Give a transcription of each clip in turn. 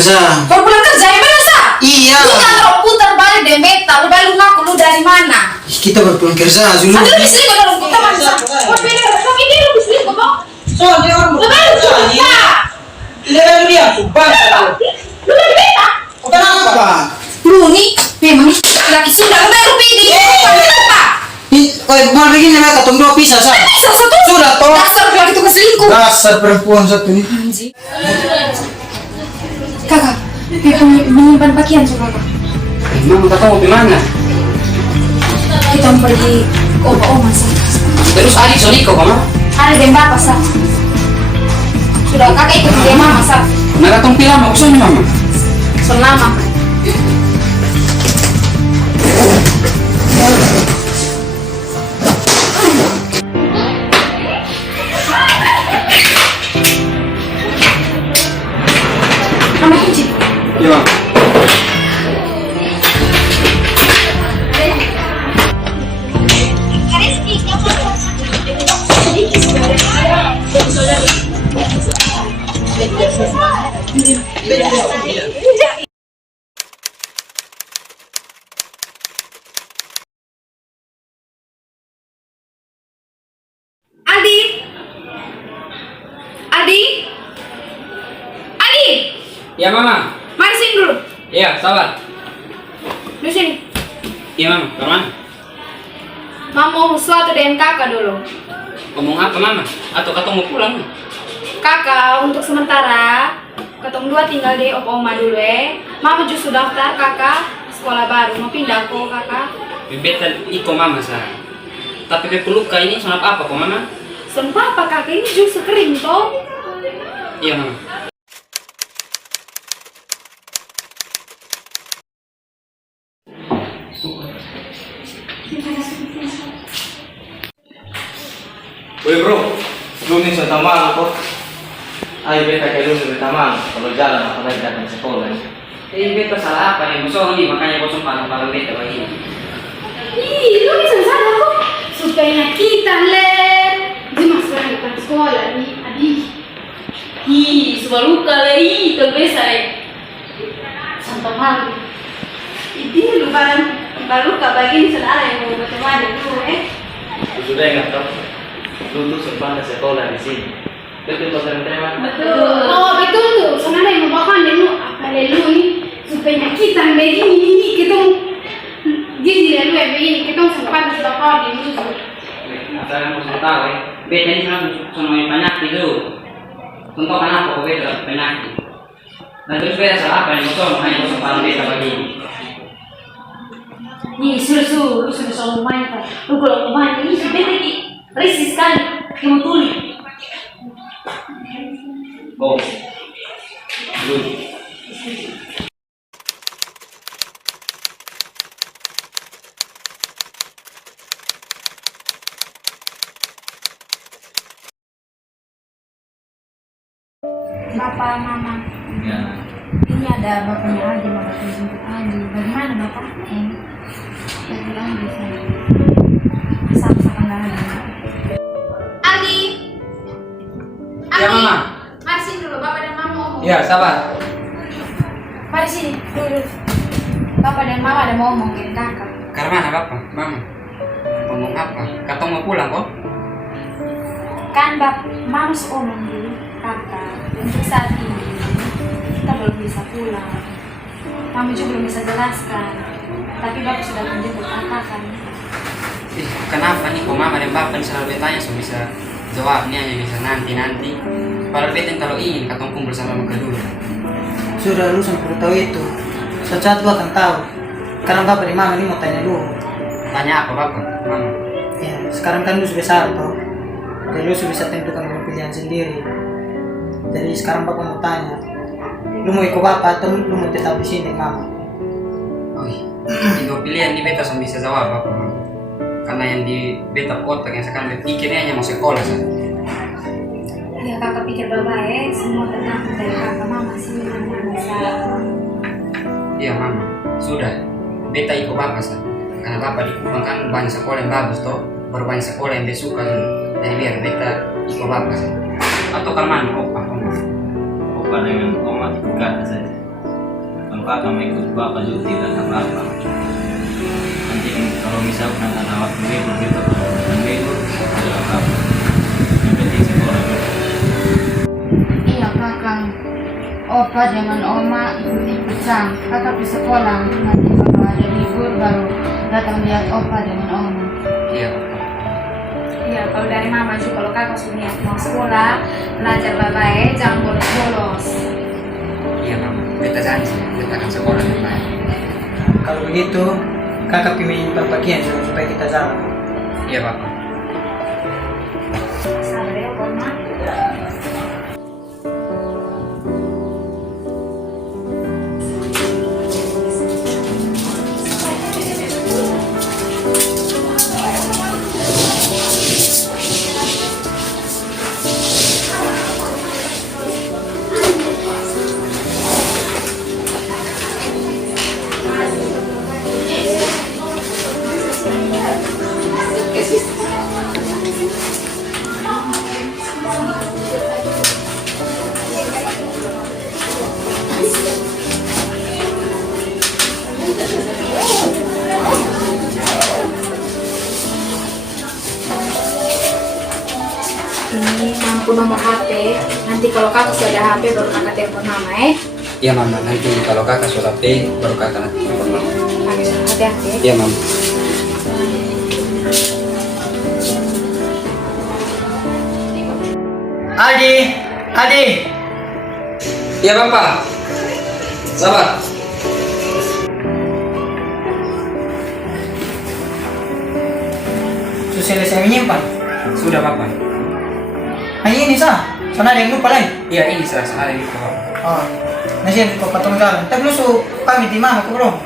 kerja. Baru pulang kerja ya masa? Iya. Lu kan putar balik deh meta, lu balik ngaku lu dari mana? Kita baru pulang kerja, Zulu. Ada lu selingkuh dalam kita masa? Mau beda, kok ini lu selingkuh kok? Soalnya orang Lu balik cerita. Level dia, sumpah. Lu balik meta? Kenapa? Lu nih, memang laki Sunda, lu balik pilih. Kenapa? Mau begini mereka ketemu dua pisah, Sa. Bisa satu. Sudah toh. Dasar laki itu keselingkuh. Dasar perempuan satu ini. Anjing. Kakak, kita menyimpan pakaian coba kakak. Emang kakak mau gimana? Kita mau pergi ke oma sah. Terus adik Soniko mama? Ada dan bapak sah. Sudah kakak ikut dia mama sah. Nah katong pilah mau kesini mama? Selama. Mama kunci. Iya. Adi. Adi. Adi. Iya mama. Mari sini dulu. Iya sabar. Di sini. Iya mama. Kemana? Mama mau sesuatu dengan kakak dulu. Ngomong apa mama? Atau katong mau pulang? Kakak untuk sementara ketemu dua tinggal di opa oma dulu Mama justru daftar kakak sekolah baru mau pindah kok kakak. Bebetan iko mama sa. Tapi peluka ini sonap apa kok mama? Sumpah apa kakak ini justru kering toh. Iya mama. Woi bro, lu nih sudah tamang kok. Ayo beta kayak lu sudah tamang. Kalau jalan apalagi datang sekolah. Beta salah apa yang bosong nih makanya bosong palang-palang beta begini. Ih, lu bisa sadar kok. Supaya kita le. Di masuk ke sekolah nih, Adi. Ih, suaruka le, terbesa Santo malu. Ini lu baru kabagin saudara yang mau berteman dulu Lu sudah ingat kok? Lu tuh sempat sekolah di sini. Betul toh teman-teman? Betul. Oh betul tuh. Soalnya yang membawakan dulu apa lu ini supaya kita begini ini kita gini lalu yang begini kita sempat sekolah di dulu. Asal mau tahu beta ini kan sama penyakit itu. Contoh kenapa kok beta dapat penyakit? Dan terus beta salah apa yang bosong hanya bosong palang beta begini. Nih suruh lu sudah selalu main kan. Lu kalau main ini beta ki risih sekali. Kamu tulis. Oh. Lu. Bapak, Mama. Ya. Ini ada bapaknya Adi, mau datang jemput Adi. Bagaimana bapak? Saya bilang bisa. Sama-sama nggak ada. Adi. Ya mama. Mari sini dulu, bapak dan mama ngomong. Iya sabar. Mari sini, duduk. Bapak dan mama ada mau ngomong dengan kakak. Karena mana bapak? Mama. Ngomong apa? Katong mau pulang kok? Kan mama ngomong dulu kakak. Untuk saat ini kita belum bisa pulang. Kami juga belum bisa jelaskan. Tapi bapak sudah menjemput kakak kan. Kenapa nih kok mama dan bapak selalu bertanya so bisa jawabnya hanya bisa nanti. Padahal beta kalau ingin katong kumpul sama mereka dulu. Sudah lu sampai tahu itu. Saat lu akan tahu. Karena bapak di mama ini mau tanya dulu. Tanya apa bapak? Mama. Ya, sekarang kan lu sudah besar toh. Jadi lu sudah bisa tentukan pilihan sendiri. Jadi sekarang bapak mau tanya, lu mau ikut bapak atau lu mau tetap di sini mama? Oh iya. Tiga pilihan di beta sama bisa jawab bapak. Mama. Karena yang di beta otak yang sekarang berpikirnya hanya mau sekolah saja. Ya kakak pikir bapak semua tergantung dari kakak mama sih mama bisa. Iya mama. Sudah. Beta ikut bapak saja. Karena bapak di Kupang kan banyak sekolah yang bagus toh. Baru banyak sekolah yang beta suka. Jadi biar beta ikut bapak saja. Atau ke mana opa? Opa dengan oma dekat saja. kalau kakak mau ikut bapak juga tidak apa-apa. Nanti kalau misalkan anak bebur gitu, bebur tidak apa-apa. Yang penting sekolah dulu. Iya kakak. Opa dengan oma ikut sang. Kakak di sekolah. Nanti kalau ada libur baru datang lihat opa dengan oma. Iya papa. Iya, kalau dari mama juga kalau kakak sudah niat mau sekolah, belajar baik-baik, jangan bolos-bolos. Iya mama, kita janji kita akan sekolah dengan baik. Kalau begitu, kakak menyimpan bagian supaya kita jalan. Iya papa. Sabar ya, oma. Ini mampu nomor HP. Nanti kalau kakak sudah ada HP baru kakak telepon mama ya. Iya mama, nanti kalau kakak sudah pay baru kakak nanti telepon mama. Hati-hati. Iya mama. Adi, Adi. Iya papa. Sabar. Sudah selesai menyimpan. Sudah papa. Hanya ini sah. Sana ada yang lupa lain. Iya ini serasa ini papa. Oh, nasi kau potong jalan. Tapi lu su pamit di mama kau belum?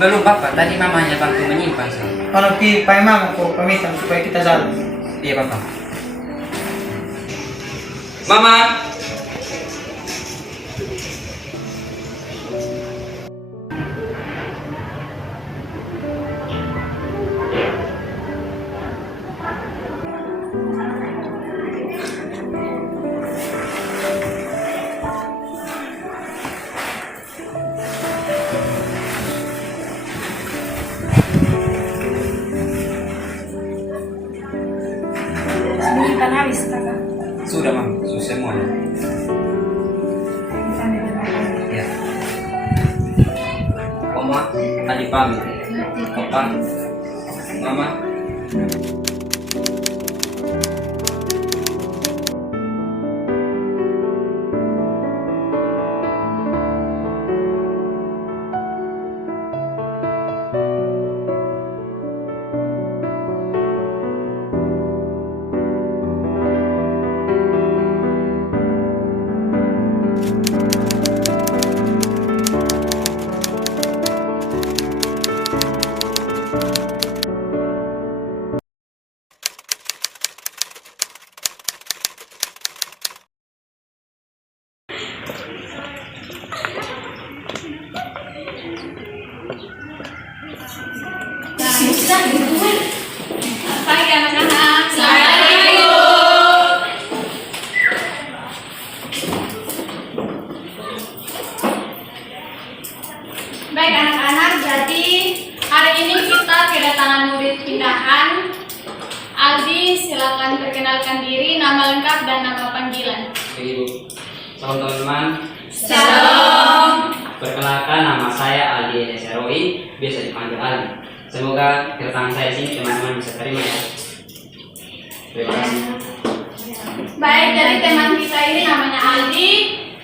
Belum papa, tadi mama hanya bantu menyimpan sih. Kalau pi pai mama kau pamitan supaya kita jalan. Iya papa. Mama. Menyimpan habis kakak. Sudah mama, sudah semua. Ya. Oma, adik pamit. Papa, mama. Baik anak-anak. Baik anak-anak, jadi hari ini kita kedatangan murid pindahan. Aldi, silakan perkenalkan diri, nama lengkap dan nama panggilan. Ibu, salam teman-teman. Shalom. Perkenalkan, nama saya Aldi Eseroi, biasa dipanggil Aldi. Semoga kedatangan saya sini teman-teman bisa terima ya. Terima kasih. Baik, dari teman kita ini namanya Aldi.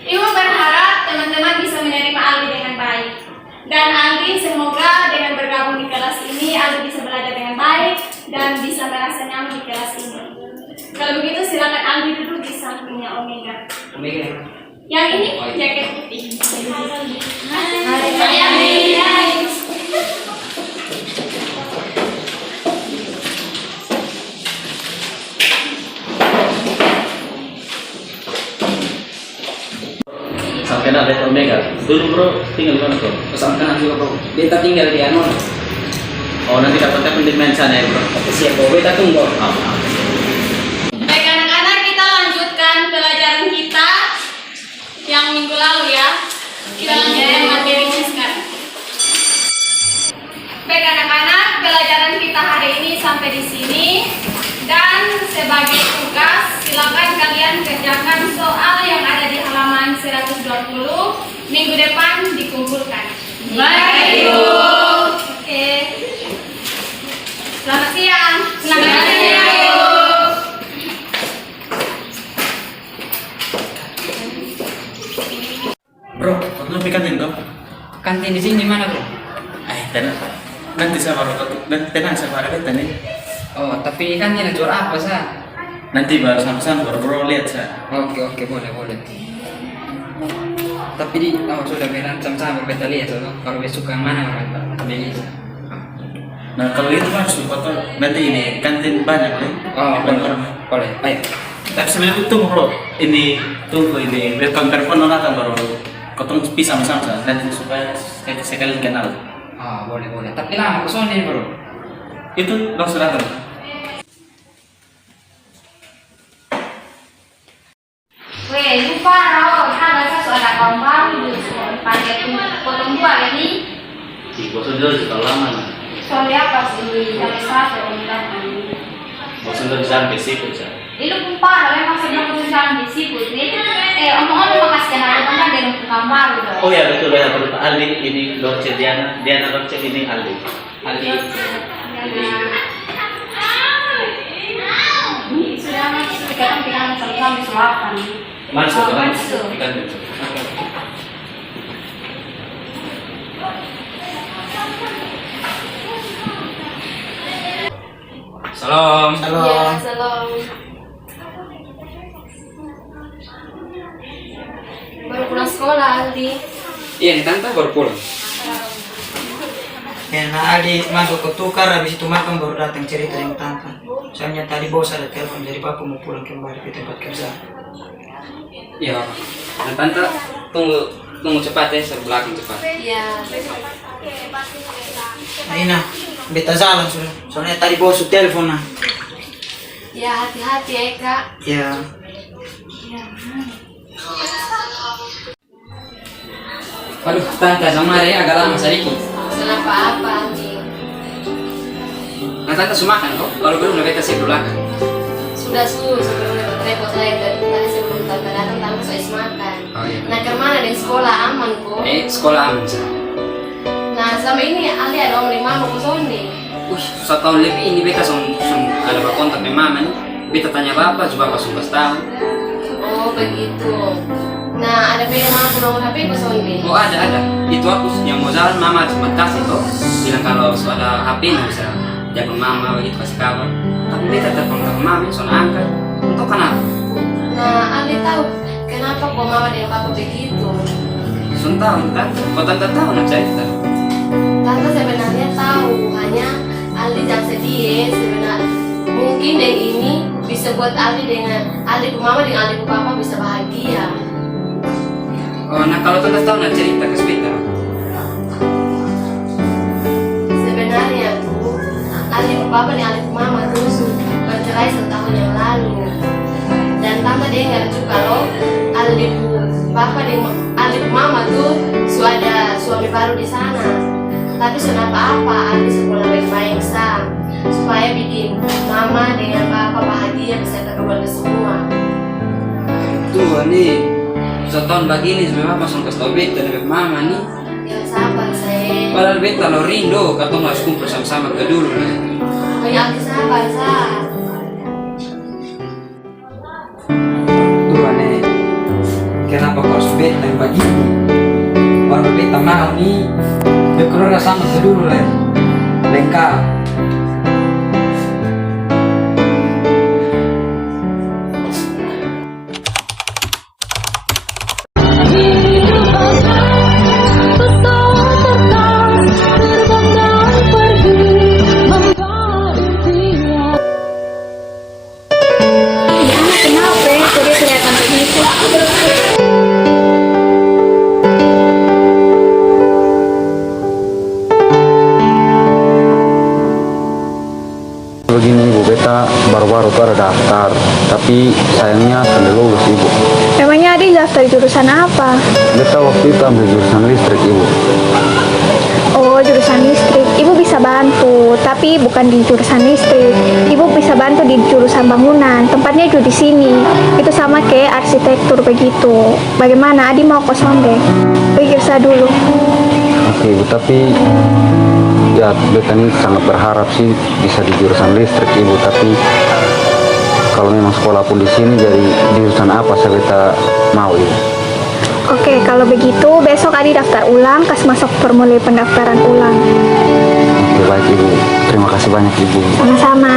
Ibu berharap teman-teman bisa menerima Aldi dengan baik. Dan Aldi semoga dengan bergabung di kelas ini Aldi bisa belajar dengan baik dan bisa merasa nyaman di kelas ini. Kalau begitu silakan Aldi duduk di sampingnya Omega. Omega. Yang ini jaket putih. Sampai ada Omega. Dulu bro, tinggal di mana bro? Pesan kenal juga bro. Beta tinggal di Anon. Oh nanti dapatnya pendidikan sana ya bro. Siap bro, beta tunggu. Baik anak-anak, kita lanjutkan pelajaran kita yang minggu lalu ya. Kita lanjutkan materinya kalian kerjakan soal yang ada di halaman 120. Minggu depan dikumpulkan. Baik, Ibu. Oke. Selamat siang. Selamat siang, Ibu. Bro, kamu lebih kantin kok? Kantin di sini mana, Bro? Tenang. Nanti saya baru tenang saya baru kita nih. Oh, tapi kantin jual apa, Sa? Nanti baru sama-sama baru bro lihat saya. Oke, boleh. Tapi sudah bilang sama-sama kita lihat tuh. Kalau besok yang mana kita beli. Nah kalau itu masuk foto nanti ini kantin banyak nih. Oh, boleh. Ayo. Tapi sebenarnya tunggu bro. Tunggu ini. Biar telepon orang baru kotong pisah sama-sama nanti supaya sekali kenal. Ah, boleh. Tapi lama kesana nih, Bro. Itu langsung datang. Weh, lupa loh, ada soal kaum baru pakai potong dua ini. Si bosan dulu sudah lama lah. Soalnya apa sih? Dari satu orang Bosan dulu sampai situ saja. itu pun parah, memang sebelum tulisan di siput nih. Omong-omong makasih kenal kan dengan tukang baru dong. Oh ya betul ya perlu Ali ini Dorce Diana Dorce ini Ali. Sudah masuk kita sama-sama selapan. Masuk kan? Masuk. Ikan. Salam. Ya, salam. Baru pulang sekolah, Aldi. Iya, nih tante baru pulang. Ya, nah Ali masuk ke tukar, habis itu makan baru datang cerita yang tante. Soalnya tadi bos ada telepon, jadi papa mau pulang kembali ke tempat kerja. Iya. Nah, tante tunggu cepat ya, sebelakang cepat. Iya. Nah ini, beta jalan sudah. Soalnya tadi bos sudah telepon nah. Ya, hati-hati ya, Kak. Ya. Aduh, tante sama ya agak lama sedikit. Kenapa apa, Aldi? Nah, tante sumakan kok. Kalau belum udah beta sih belakang. Sudah sebelum dapat repot saya tadi sebelum tante datang tante saya makan. Oh iya. Nah, kemana di sekolah aman kok? Sekolah aman sih. Nah, selama ini Ali ada om lima mau sonde. Satu tahun lebih ini beta ada berkontak dengan mama nih. Beta tanya bapak, coba pas sumpah tahu. Oh, begitu. Nah, ada beda mama nomor HP ke sonde. Oh ada. Itu aku yang mau jalan mama sempat kasih tuh. Bilang kalau ada HP nggak bisa jaga mama begitu kasih kabar. Tapi beta telepon ke mama soalnya angkat. Untuk kenapa? Nah, Ali tahu kenapa kok mama dan papa begitu. Sun tahu kan? Kau tante tahu nak cerita. Tante sebenarnya tahu, hanya Ali jangan sedih ya, sebenarnya. Mungkin yang ini bisa buat Ali dengan Ali mama dengan Ali papa bisa bahagia. Oh, nah kalau tante tahu nak cerita ke beta. Sebenarnya tuh Ali papa dan Ali mama tuh bercerai setahun yang lalu. Dan tante dengar juga loh Ali papa dan Ali mama tuh sudah suami baru di sana. Tapi kenapa apa Ali sekolah baik-baik sah supaya bikin mama dengan papa bahagia bisa keluarga semua. Tuh nih, setahun begini sebenarnya langsung kasih tau beta dengan mama nih. Yang sabar saya. Padahal beta lo rindu, katong harus kumpul sama-sama ke dulu nih. Banyak sabar sah. Tuh nih, kenapa kau harus beta yang begini? Baru beta mau nih, dia keluar sama ke dulu lah, lengkap. Begini Ibu, beta baru-baru tuh ada daftar, tapi sayangnya sampai lulus Ibu. Memangnya adik daftar jurusan apa? Beta waktu itu ambil jurusan listrik Ibu. Oh, jurusan listrik. Ibu bisa bantu, tapi bukan di jurusan listrik. Ibu bisa bantu di jurusan bangunan. Tempatnya itu di sini. Itu sama kayak arsitektur begitu. Bagaimana? Adi mau kosong deh. Pikir saya dulu. Oke Ibu, tapi ya beta ini sangat berharap sih bisa di jurusan listrik Ibu, tapi kalau memang sekolah pun di sini jadi jurusan apa saya beta mau Ibu. Oke, kalau begitu besok Adi daftar ulang, kasih masuk formulir pendaftaran ulang. Oke baik Ibu, terima kasih banyak Ibu. Sama-sama.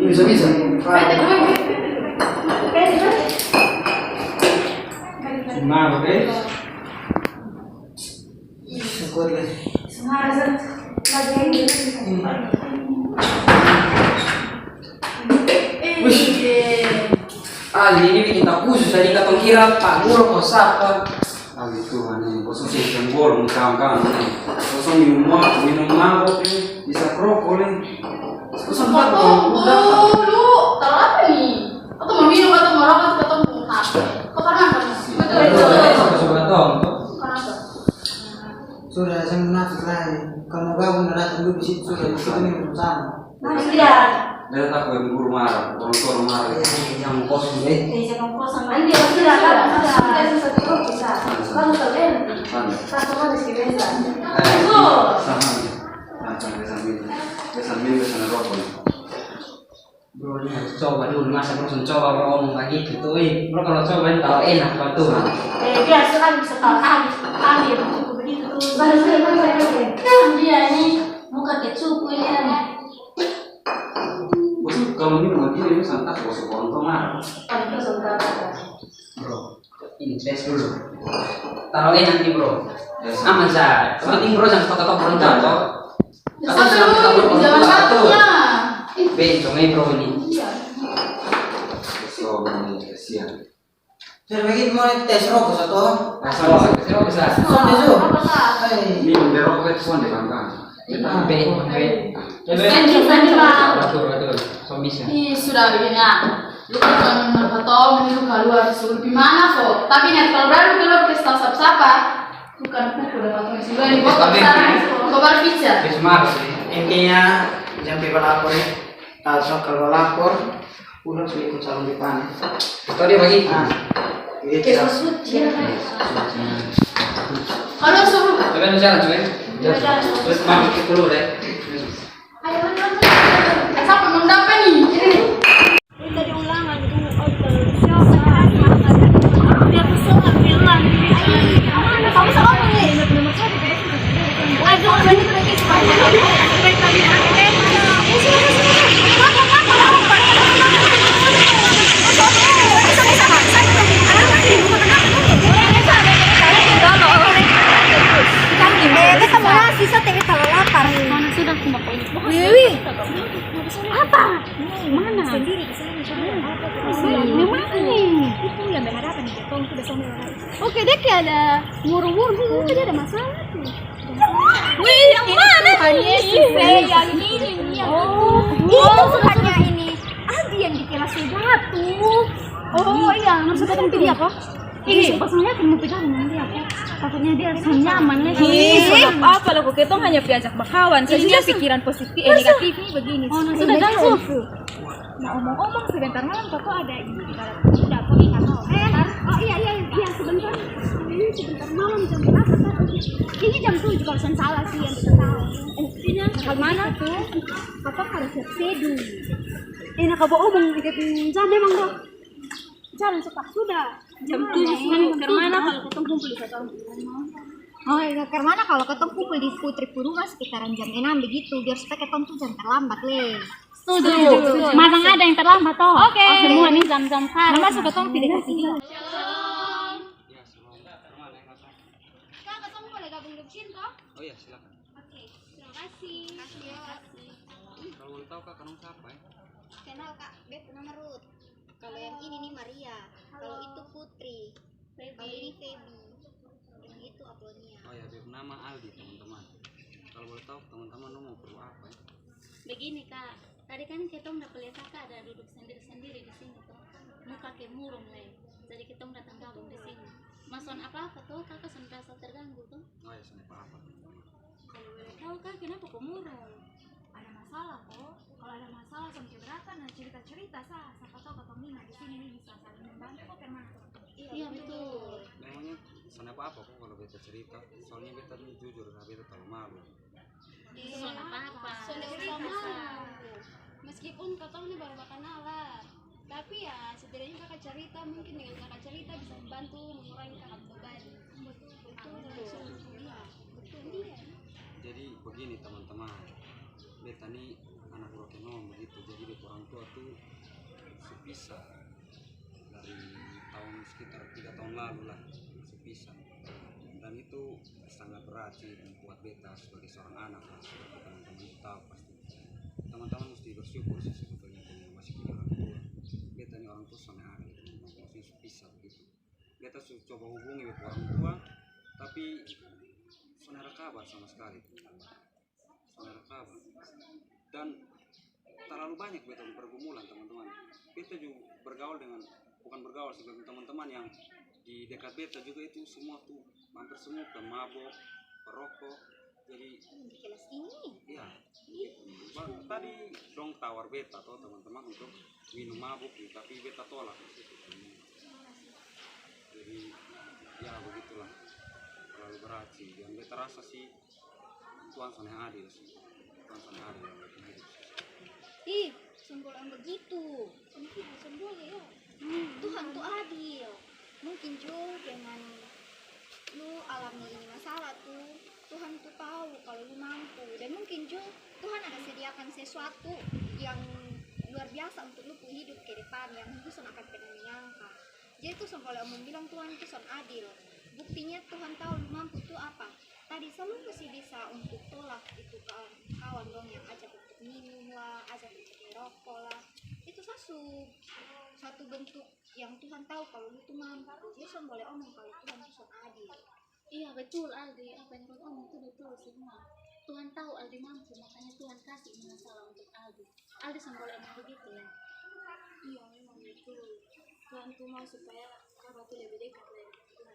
Bisa. Semangat, guys. Syukur guys. Ali ini bikin tak khusus, jadi katong kira Pak Guru kok siapa? Ali Tuhan ini, kosong sistem gol, kawan-kawan ini. Kosong minum mabok ini, bisa rokok ini. Kosong Potong dulu. Tahu apa nih? Atau mau minum atau mau rokok atau mau apa? Kau pernah kan? Sudah saya munafik lagi. Kamu gabung dan datang dulu di situ sudah kita minum sama. Dia takut yang guru marah, orang tua marah. Yang kosong deh. Sambil sana rokok. Bro ini harus coba dulu, masa bro coba bro ngomong kayak gitu tuh, bro kalau cobain tahu enak bantu. Biar sekali bisa tahu ambil cukup begitu tuh. Dia ini muka kecupu ini kan. Bos kalau minum lagi ini santai bos kontong marah. Bro, ini tes dulu. Taruh enak nih bro. Aman sah. Penting bro jangan foto-foto bro jatuh. Jangan satunya. Bencong bro ini. So ini kasihan. Saya begini mau tes rokok satu. Saya bisa. Sonde su. Minum dari rokok itu suan deh kan. Betul. So bisa. Ih sudah begini ya. Lu kan berfoto ini lu keluar suruh di mana kok? Tapi net kalau berani lu pesta siapa? Bukan pukul dapat masih berani. Kok baru bicara. Bismar sih. Intinya jangan lupa lapor ya. Kalau lapor, udah sudah ikut calon di pan. Itu dia bagi. Gitu. Kalau suruh. Coba nu jalan coba. Terus mau ikut dulu deh. Siapa mendapat nih? Dari ulangan itu biar kesel bilang kamu salah nih aduh ini Wiwi, apa? Mana? Sendiri di sana. Memang nih. Itu yang berhadapan di Jepang itu besok. Oke deh, kayak ada ngurung-ngurung dulu tadi ada masalah tuh. Wih, yang mana nih? Yang ini. Oh, itu bukannya ini. Adi yang di kelas batu. Oh iya, maksudnya kan dia kok. Ih, pasangnya kamu pegang nanti apa? Takutnya dia nyaman nih. Apa lah kok kita hanya diajak bakawan. Saya juga pikiran positif, negatif ini begini. Oh, sudah langsung. Nah, omong-omong sebentar malam Koko ada ibu di dalam dapur ikan. Oh iya sebentar. Ini sebentar malam jam berapa kan? Ini jam 7 kalau saya salah sih yang kita tahu. Ini mana tuh? Koko harus siap sedu. Enak apa omong bikin jam memang dong. Jalan cepat sudah. Jam 7 ke mana kalau ketemu kumpul di satu Oh iya, karena kalau ketemu kumpul di Putri Purura sekitaran jam 6 begitu, biar supaya ketemu tuh jam terlambat le. Setuju. Mamang ada yang terlambat toh. Oke. Semua nih jam-jam sekarang. Mama suka ketemu tidak kasih. Kak, ketemu boleh gabung di sini toh? Oh iya silakan. Oke, terima kasih. Kalau boleh tahu kak kamu siapa ya? Kenal Kak, Beb nama Ruth. Kalau yang ini nih Maria, kalau itu Putri, kalau ini Feby, yang itu Apolonia. Oh ya, nama Aldi teman-teman. Kalau boleh tahu teman-teman lu mau perlu apa ya? Begini kak, tadi kan kita udah lihat kakak ada duduk sendiri-sendiri di sini tuh, muka kayak murung leh. Jadi kita datang gabung di sini. Mason apa-apa tuh kakak sampai rasa terganggu tuh. Oh ya, sana apa-apa. Kalau boleh tahu kak, kenapa kok murung? Ada masalah kok. Kalau ada masalah sama keberatan, nah cerita-cerita sah. Siapa tahu kakak Mina di sini nih bisa saling membantu kok permana. Iya betul. Memangnya sana apa-apa kok kalau beta cerita. Soalnya beta ini jujur, beta terlalu malu. Son apa-apa. Sudah sama. Meskipun katong ini baru kenalan, tapi ya setidaknya kakak cerita, mungkin dengan kakak cerita bisa membantu mengurangi kakak beban. Betul. Iya, betul dia. Jadi begini teman-teman, beta ini anak rokenom begitu. Jadi beta orang tua tuh sepisah dari tahun sekitar 3 tahun lalu lah, sepisah. Dan itu sangat berat sih buat beta sebagai seorang anak lah, seperti teman-teman tahu pasti. Teman-teman mesti bersyukur sih sebetulnya dengan masih punya orang tua. Beta ini orang tua sama ada, maksudnya sepisah begitu. Beta coba hubungi beta orang tua, tapi saudara kabar sama sekali. Saudara kabar. Dan terlalu banyak beta pergumulan teman-teman. Beta juga bergaul dengan, bukan bergaul sih, teman-teman yang di dekat beta juga itu semua tuh hampir semua pemabok, perokok. Jadi Kelas ini. ya, tadi dong tawar beta atau teman-teman untuk minum mabuk, tapi beta tolak. Jadi ya begitulah, terlalu berat sih. Dan beta rasa sih Tuhan sana adil sih, Tuhan sana adil dalam hidup sih. Ih, sembol yang begitu. Mungkin sembol ya. Tuhan tuh adil. Mungkin juga dengan lu alami ini masalah tuh, Tuhan tuh tahu kalau lu mampu, dan mungkin juga Tuhan ada sediakan sesuatu yang luar biasa untuk lu punya hidup ke depan yang lu son akan pernah menyangka. Jadi tuh kalau omong bilang Tuhan tuh son adil, buktinya Tuhan tahu lu mampu tuh apa. Tadi selalu masih bisa untuk tolak itu kawan dong yang ajak untuk minum lah, ajak untuk merokok lah. Itu satu bentuk yang Tuhan tahu kalau lu tuh mampu. Jadi son boleh omong kalau Tuhan tuh son adil. Iya betul Aldi, apa yang kau omong itu betul semua. Tuhan tahu Aldi mampu, makanya Tuhan kasih ini masalah untuk Aldi. Aldi boleh emang begitu ya. Iya memang betul. Tuhan tuh mau supaya kakak tuh lebih dekat lagi. Tuhan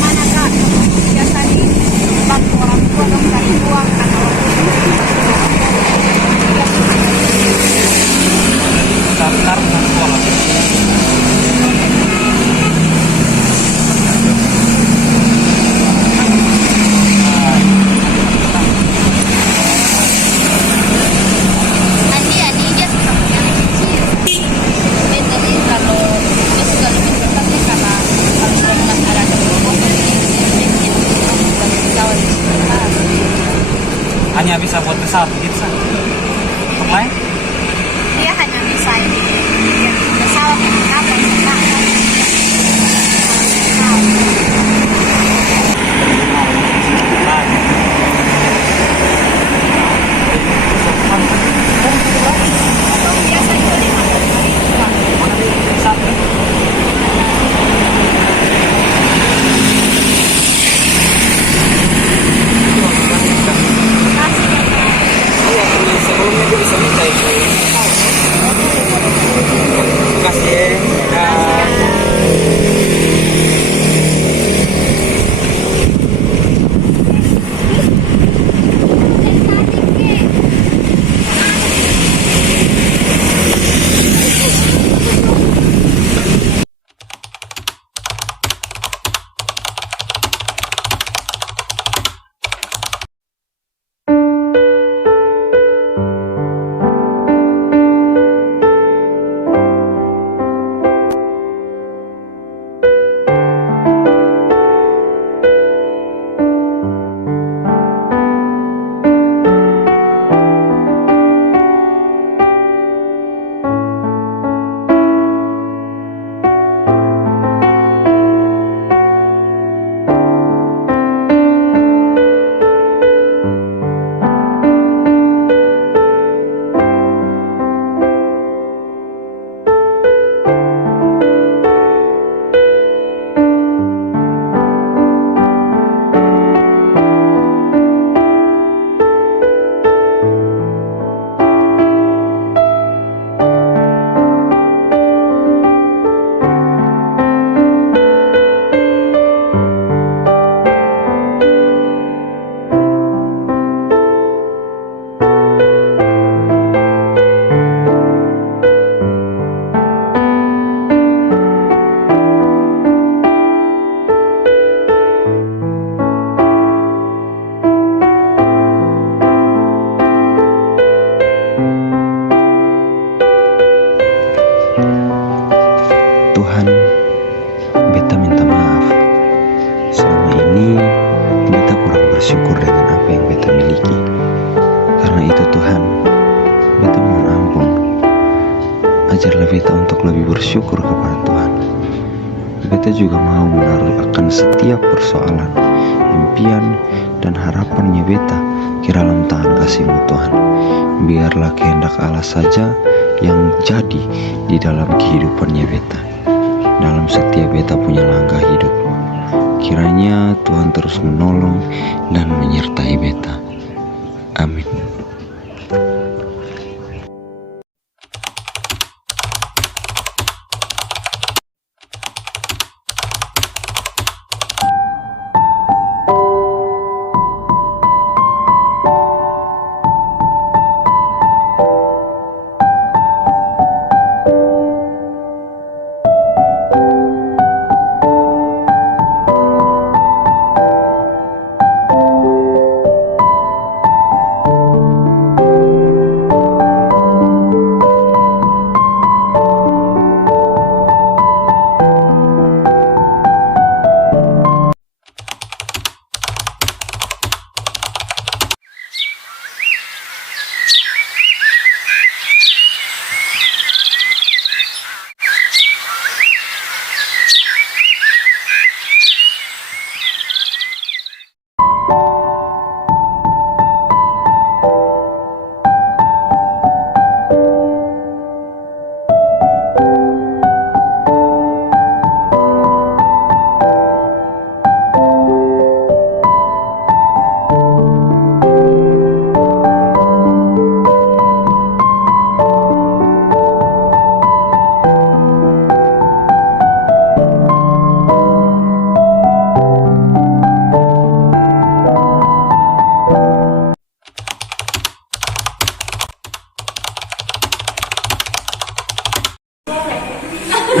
Mana kak? Biasa di bantu orang tua dong cari uang kan kalau Adi dia suka punya anak kecil. Jadi kalau dia suka lebih berkata karena kalau sudah ada kelompok jauh lebih sebentar. Hanya bisa buat pesawat gitu sah. Untuk lain? Dia hanya bisa ini pesawat yang kapal sekarang. Biasa itu 50 ribu. Sebelumnya gue bisa minta itu. Terima kasih ya. Tuhan, beta minta maaf. Selama ini beta kurang bersyukur dengan apa yang beta miliki. Karena itu Tuhan, beta mohon ampun. Ajarlah beta untuk lebih bersyukur kepada Tuhan. Beta juga mau menaruh akan setiap persoalan, impian, dan harapannya beta ke dalam tangan kasih-Mu Tuhan. Biarlah kehendak Allah saja yang jadi di dalam kehidupannya beta, dalam setiap beta punya langkah hidup. Kiranya Tuhan terus menolong dan menyertai beta. Amin.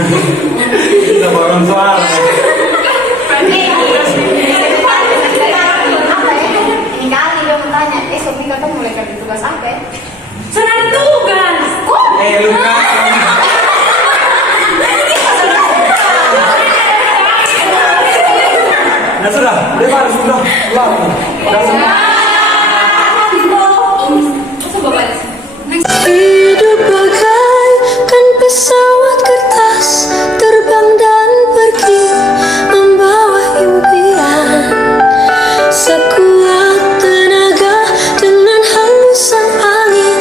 Kita bangun soal. Apa ya? Ini kali dia mau tanya, Sophie katanya mulai kerja tugas apa ya? Sana ada tugas. Luka. Nah sudah, lebar sudah. Udah semua. Hidup bagaikan pesawat kertas, terbang dan pergi membawa impian. Sekuat tenaga dengan hembusan angin,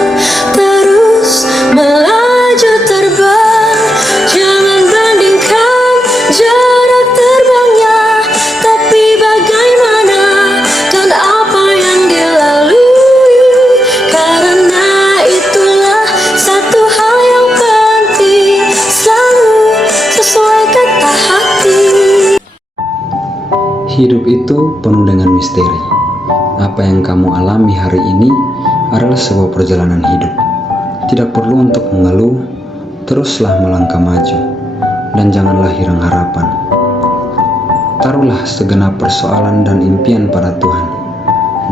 terus melaju terbang. Jangan bandingkan jarak terbangnya, tapi bagaimana dan apa yang dilalui. Karena itulah satu hal yang penting, selalu sesuai kata hati. Hidup itu penuh dengan misteri. Apa yang kamu alami hari ini adalah sebuah perjalanan hidup. Tidak perlu untuk mengeluh, teruslah melangkah maju, dan janganlah hilang harapan. Taruhlah segenap persoalan dan impian pada Tuhan.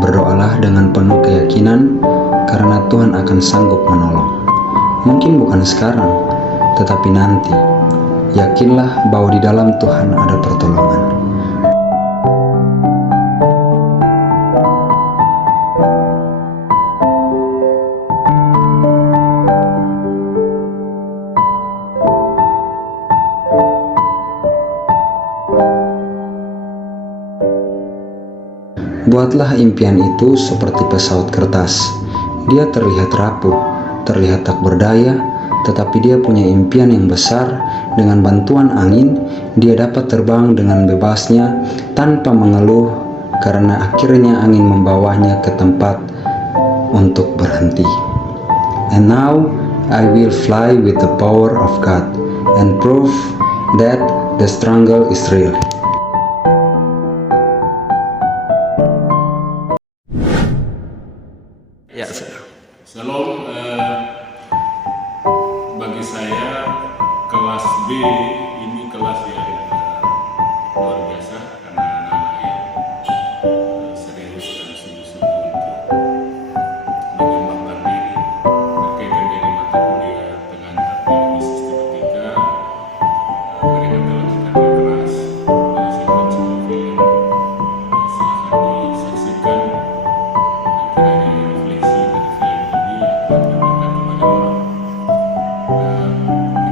Berdoalah dengan penuh keyakinan, karena Tuhan akan sanggup menolong. Mungkin bukan sekarang, tetapi nanti. Yakinlah bahwa di dalam Tuhan ada pertolongan. Buatlah impian itu seperti pesawat kertas. Dia terlihat rapuh, terlihat tak berdaya, tetapi dia punya impian yang besar. Dengan bantuan angin, dia dapat terbang dengan bebasnya tanpa mengeluh, karena akhirnya angin membawanya ke tempat untuk berhenti. And now I will fly with the power of God and prove that the struggle is real. Ya, Shalom, bagi saya kelas B ini kelas yang luar biasa karena anak-anak yang serius dan sungguh-sungguh untuk mengembangkan diri berkaitan dengan mata kuliah pengantar teknologi sistematika. Mereka telah bekerja keras menyelesaikan sebuah film. Silahkan disaksikan dan kiranya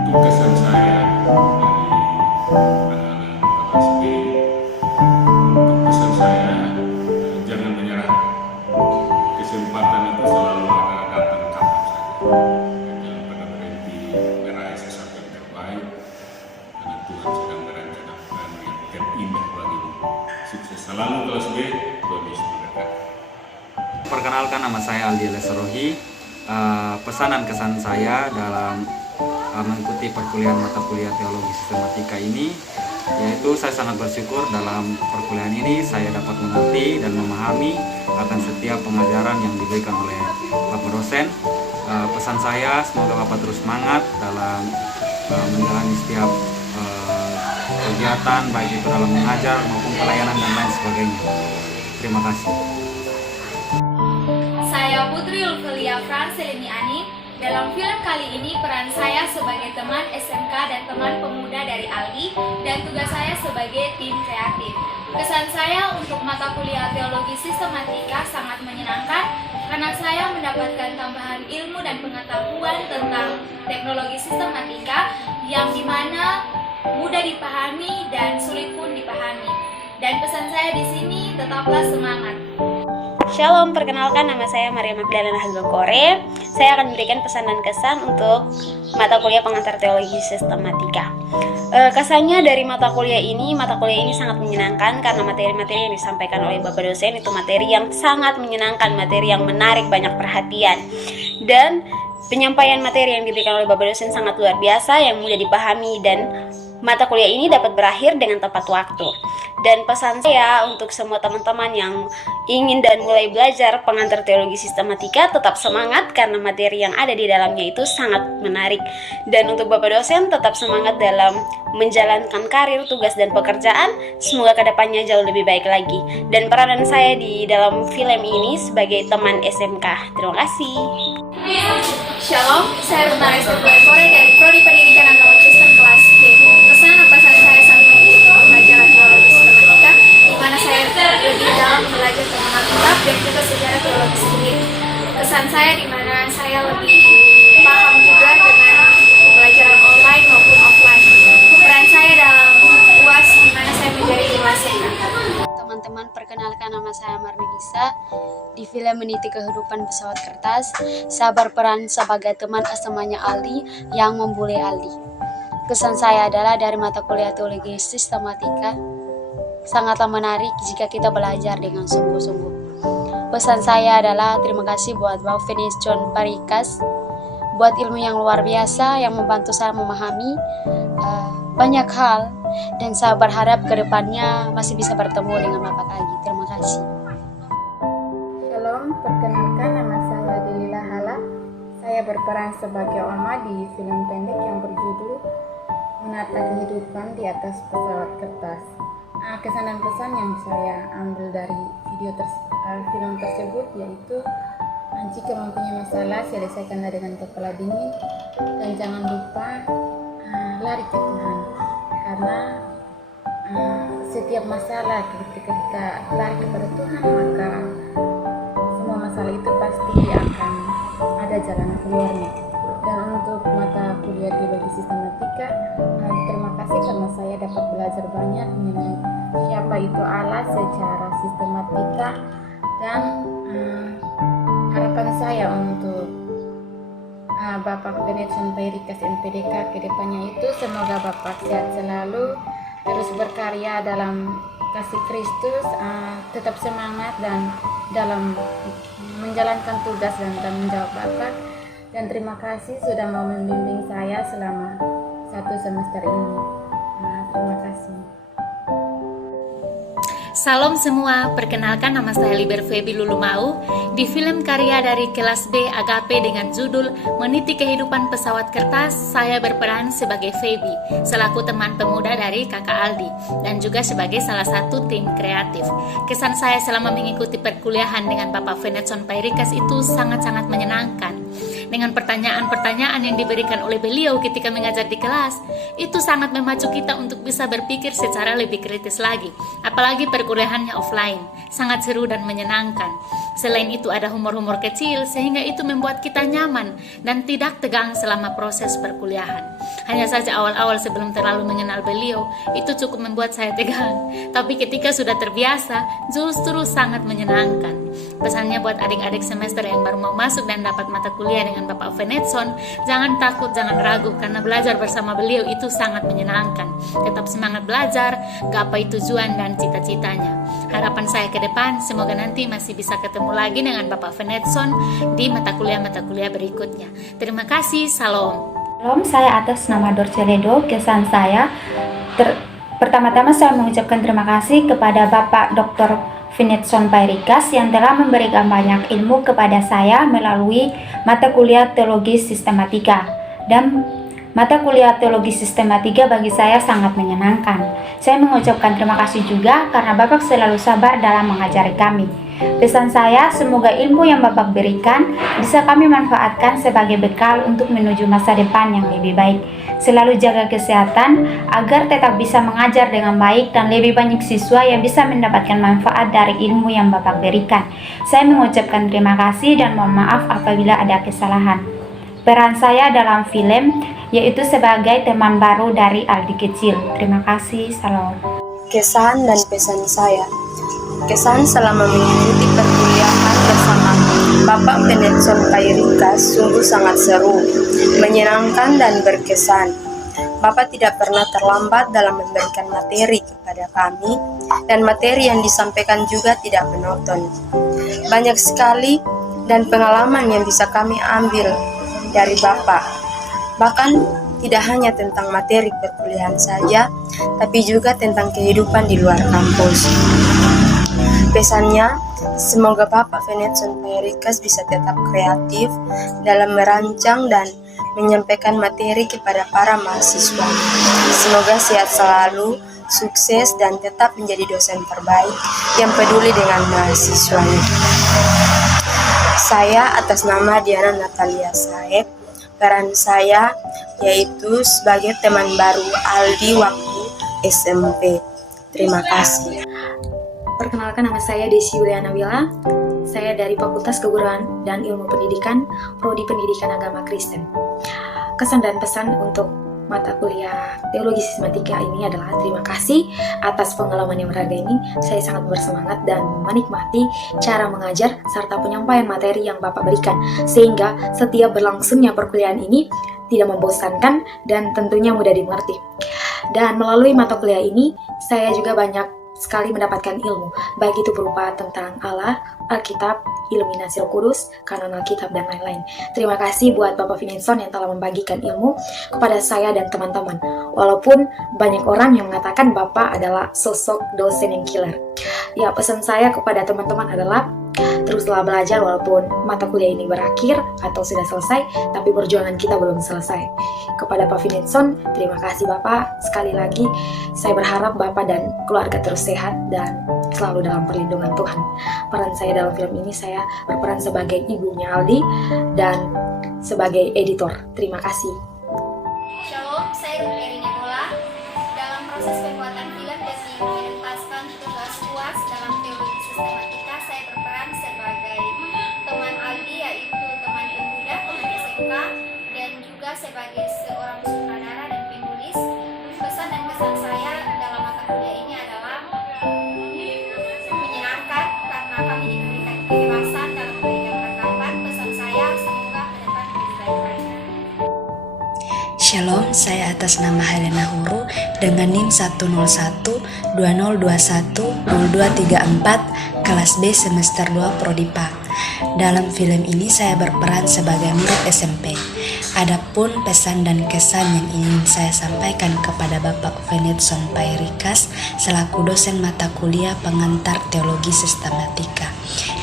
itu kesan saya dari anak-anak kelas B. Untuk pesan saya, jangan menyerah. Kesempatan itu selalu akan datang kapan saja. Jangan pernah berhenti meraih sesuatu yang terbaik, karena Tuhan sedang merencanakan yang terindah bagimu. Sukses selalu kelas B. Tuhan Yesus memberkati. perkenalkan nama saya Aldi Leserohi. Pesanan kesan saya dalam mengikuti perkuliahan mata kuliah teologi sistematika ini, yaitu saya sangat bersyukur dalam perkuliahan ini saya dapat mengerti dan memahami akan setiap pengajaran yang diberikan oleh Bapak dosen. Pesan saya, semoga Bapak terus semangat dalam menjalani setiap kegiatan, baik itu dalam mengajar maupun pelayanan dan lain sebagainya. Terima kasih. Saya Putri Ulfilia Franselini Ani. Dalam film kali ini peran saya sebagai teman SMK dan teman pemuda dari ALI, dan tugas saya sebagai tim kreatif. Kesan saya untuk mata kuliah teologi sistematika sangat menyenangkan karena saya mendapatkan tambahan ilmu dan pengetahuan tentang teknologi sistematika yang dimana mudah dipahami dan sulit pun dipahami. Dan pesan saya di sini, tetaplah semangat. Shalom, perkenalkan nama saya Maria Magdalena Hagbakore. Saya akan memberikan pesan dan kesan untuk mata kuliah pengantar teologi sistematika. Kesannya dari mata kuliah ini sangat menyenangkan karena materi-materi yang disampaikan oleh Bapak dosen itu materi yang sangat menyenangkan, materi yang menarik banyak perhatian. Dan penyampaian materi yang diberikan oleh Bapak dosen sangat luar biasa, yang mudah dipahami dan mata kuliah ini dapat berakhir dengan tepat waktu. Dan pesan saya untuk semua teman-teman yang ingin dan mulai belajar pengantar teologi sistematika, tetap semangat karena materi yang ada di dalamnya itu sangat menarik. Dan untuk Bapak dosen, tetap semangat dalam menjalankan karir, tugas, dan pekerjaan. Semoga kedepannya jauh lebih baik lagi. Dan peranan saya di dalam film ini sebagai teman SMK. Terima kasih. Shalom, saya Runara Kore dari Prodi Pendidikan Agama Kristen kelas D. Pesan apa saya saat mengikuti pembelajaran teologi sistematika, di mana saya lebih dalam belajar tentang Alkitab dan juga sejarah teologi sendiri. Kesan saya di mana saya lebih paham juga dengan pembelajaran online maupun offline. Peran saya dalam UAS di mana saya menjadi wasit. Teman-teman, perkenalkan nama saya Marnegisa. Di film Meniti Kehidupan Pesawat Kertas, saya berperan sebagai teman SMA-nya Aldi yang membuli Aldi. Kesan saya adalah dari mata kuliah teologi sistematika, sangatlah menarik jika kita belajar dengan sungguh-sungguh. Pesan saya adalah terima kasih buat Bapak Venetson Parikas, buat ilmu yang luar biasa yang membantu saya memahami banyak hal, dan saya berharap kedepannya masih bisa bertemu dengan Bapak lagi. Terima kasih. Shalom, perkenalkan nama saya Delila Hala. Saya berperan sebagai Oma di film pendek yang berjudul Menata Kehidupan di Atas Pesawat Kertas. Kesan dan pesan yang saya ambil dari film tersebut yaitu jika mempunyai masalah, selesaikanlah dengan kepala dingin dan jangan lupa lari ke Tuhan, karena setiap masalah ketika kita lari kepada Tuhan, maka semua masalah itu pasti akan ada jalan keluarnya. Dan untuk mata kuliah teologi sistematika, terima kasih karena saya dapat belajar banyak mengenai siapa itu Allah secara sistematika, dan harapan saya untuk Bapak Venetson Parikas MPDK ke depannya itu semoga Bapak sehat selalu, terus berkarya dalam kasih Kristus, tetap semangat dan dalam menjalankan tugas dan tanggung jawab Bapak. Dan terima kasih sudah mau membimbing saya selama 1 semester ini. Terima kasih. Salam semua, perkenalkan nama saya Liber Febi Lulumau. Di film karya dari kelas B Agape dengan judul Meniti Kehidupan Pesawat Kertas, saya berperan sebagai Febi, selaku teman pemuda dari kakak Aldi, dan juga sebagai salah satu tim kreatif. Kesan saya selama mengikuti perkuliahan dengan Bapak Venetson Parikas itu sangat-sangat menyenangkan. Dengan pertanyaan-pertanyaan yang diberikan oleh beliau ketika mengajar di kelas, itu sangat memacu kita untuk bisa berpikir secara lebih kritis lagi. Apalagi perkuliahannya offline, sangat seru dan menyenangkan. Selain itu ada humor-humor kecil sehingga itu membuat kita nyaman dan tidak tegang selama proses perkuliahan. Hanya saja awal-awal sebelum terlalu mengenal beliau, itu cukup membuat saya tegang. Tapi ketika sudah terbiasa, justru sangat menyenangkan. Pesannya buat adik-adik semester yang baru mau masuk dan dapat mata kuliah dengan Bapak Venetson, jangan takut, jangan ragu, karena belajar bersama beliau itu sangat menyenangkan. Tetap semangat belajar, gapai tujuan dan cita-citanya. Harapan saya ke depan, semoga nanti masih bisa ketemu lagi dengan Bapak Venetson di mata kuliah berikutnya. Terima kasih, salam. Salam, saya atas nama Dorceledo. Kesan saya, pertama-tama saya mengucapkan terima kasih kepada Bapak Dr. Venetson Parikas yang telah memberikan banyak ilmu kepada saya melalui mata kuliah teologi sistematika. Dan mata kuliah teologi sistematika bagi saya sangat menyenangkan. Saya mengucapkan terima kasih juga karena Bapak selalu sabar dalam mengajari kami. Pesan saya, semoga ilmu yang Bapak berikan bisa kami manfaatkan sebagai bekal untuk menuju masa depan yang lebih baik. Selalu jaga kesehatan agar tetap bisa mengajar dengan baik dan lebih banyak siswa yang bisa mendapatkan manfaat dari ilmu yang Bapak berikan. Saya mengucapkan terima kasih dan mohon maaf apabila ada kesalahan. Peran saya dalam film yaitu sebagai teman baru dari Aldi kecil. Terima kasih, salam. Kesan dan pesan saya. Kesan selama mengikuti perkuliahan bersama Bapak Venetson Parikas sungguh sangat seru, menyenangkan dan berkesan. Bapak tidak pernah terlambat dalam memberikan materi kepada kami, dan materi yang disampaikan juga tidak monoton. Banyak sekali dan pengalaman yang bisa kami ambil dari Bapak. Bahkan tidak hanya tentang materi perkuliahan saja, tapi juga tentang kehidupan di luar kampus. Pesannya, semoga Bapak Venetson Pairikas bisa tetap kreatif dalam merancang dan menyampaikan materi kepada para mahasiswa. Semoga sehat selalu, sukses, dan tetap menjadi dosen terbaik yang peduli dengan mahasiswanya. Saya atas nama Diana Natalia Saeb, peran saya yaitu sebagai teman baru Aldi waktu SMP. Terima kasih. Perkenalkan, nama saya Desi Yuliana Wila. Saya dari Fakultas Keguruan dan Ilmu Pendidikan, Prodi Pendidikan Agama Kristen. Kesan dan pesan untuk mata kuliah Teologi Sistematika ini adalah terima kasih atas pengalaman yang berharga ini. Saya sangat bersemangat dan menikmati cara mengajar serta penyampaian materi yang Bapak berikan, sehingga setiap berlangsungnya perkuliahan ini tidak membosankan dan tentunya mudah dimengerti. Dan melalui mata kuliah ini, saya juga banyak sekali mendapatkan ilmu, baik itu berupa tentang Allah, Alkitab, iluminasi Roh Kudus, kanon Alkitab, dan lain-lain. Terima kasih buat Bapak Venetson yang telah membagikan ilmu kepada saya dan teman-teman. Walaupun banyak orang yang mengatakan Bapak adalah sosok dosen yang killer. Ya, pesan saya kepada teman-teman adalah teruslah belajar walaupun mata kuliah ini berakhir atau sudah selesai, tapi perjuangan kita belum selesai. Kepada Pak Venetson, terima kasih Bapak. Sekali lagi, saya berharap Bapak dan keluarga terus sehat dan selalu dalam perlindungan Tuhan. Peran saya dalam film ini, saya berperan sebagai ibunya Aldi dan sebagai editor. Terima kasih. Shalom, saya Rupiani Nebola. Dalam proses pembuatan film dan mengentaskan tugas UAS dalam teologi sistematika, saya berperan sebagai teman Aldi, yaitu teman pemuda, teman SMK, dan juga sebagai seorang sutradara dan penulis. Pesan dan kesan saya dalam mata kuliah ini adalah menyenangkan karena kami diberikan kebebasan dalam memberikan tanggapan. Pesan saya, semoga ke depan lebih baik lagi. Shalom, saya atas nama Helena Huru dengan NIM 10120210234 kelas B semester 2 Prodipa. Dalam film ini saya berperan sebagai murid SMP. Adapun pesan dan kesan yang ingin saya sampaikan kepada Bapak Venetson Pairikas selaku dosen mata kuliah pengantar teologi sistematika.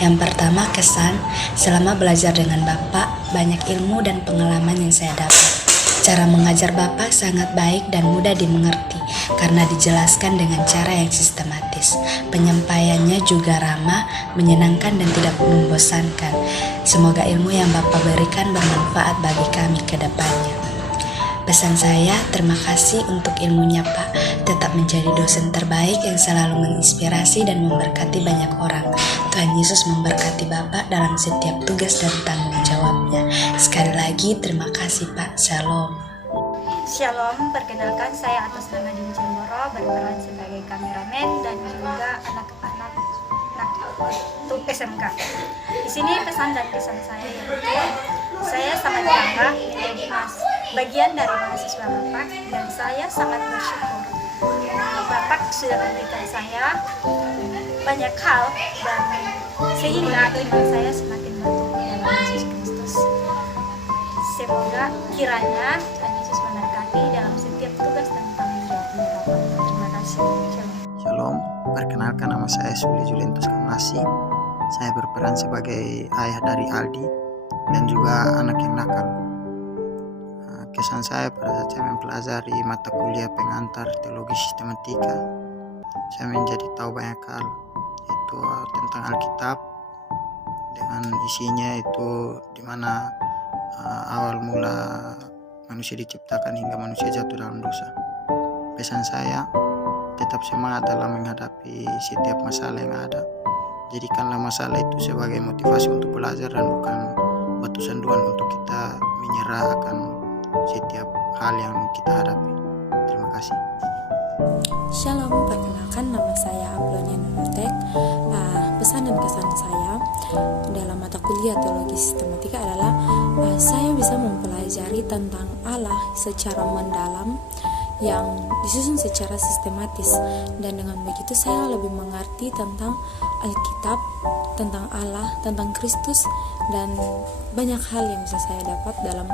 Yang pertama, kesan selama belajar dengan Bapak, banyak ilmu dan pengalaman yang saya dapat. Cara mengajar Bapak sangat baik dan mudah dimengerti karena dijelaskan dengan cara yang sistematis. Penyampaiannya juga ramah, menyenangkan dan tidak membosankan. Semoga ilmu yang Bapak berikan bermanfaat bagi kami ke depannya. Pesan saya, terima kasih untuk ilmunya Pak. Tetap menjadi dosen terbaik yang selalu menginspirasi dan memberkati banyak orang. Tuhan Yesus memberkati Bapak dalam setiap tugas dan tanggung jawabnya. Sekali lagi terima kasih Pak. Shalom. Shalom, perkenalkan saya atas nama Din Cimboro, berperan sebagai kameramen dan juga anak-anak untuk SMK. Di sini pesan dan kesan saya yaitu saya sangat bangga menjadi bagian dari mahasiswa Bapak dan saya sangat bersyukur Bapak sudah memberikan saya banyak hal dan sehingga iman saya semakin bertumbuh dalam Yesus Kristus. Semoga kiranya Tuhan Yesus memberkati dalam setiap tugas dan tanggung jawabnya Bapak. Terima kasih. Shalom. Shalom, perkenalkan nama saya Suli Julientus Kamnasi. Saya berperan sebagai ayah dari Aldi dan juga anak yang nakal. Kesan saya pada saat saya mempelajari mata kuliah pengantar teologi sistematika, saya menjadi tahu banyak hal, yaitu tentang Alkitab dengan isinya itu dimana awal mula manusia diciptakan hingga manusia jatuh dalam dosa. Pesan saya, tetap semangat dalam menghadapi setiap masalah yang ada. Jadikanlah masalah itu sebagai motivasi untuk belajar dan bukan batu sanduan untuk kita menyerah akan setiap hal yang kita hadapi. Terima kasih. Shalom, perkenalkan nama saya Aplonia Nanotek. Pesan dan kesan saya dalam mata kuliah teologi sistematika adalah saya bisa mempelajari tentang Allah secara mendalam yang disusun secara sistematis, dan dengan begitu saya lebih mengerti tentang Alkitab, tentang Allah, tentang Kristus, dan banyak hal yang bisa saya dapat dalam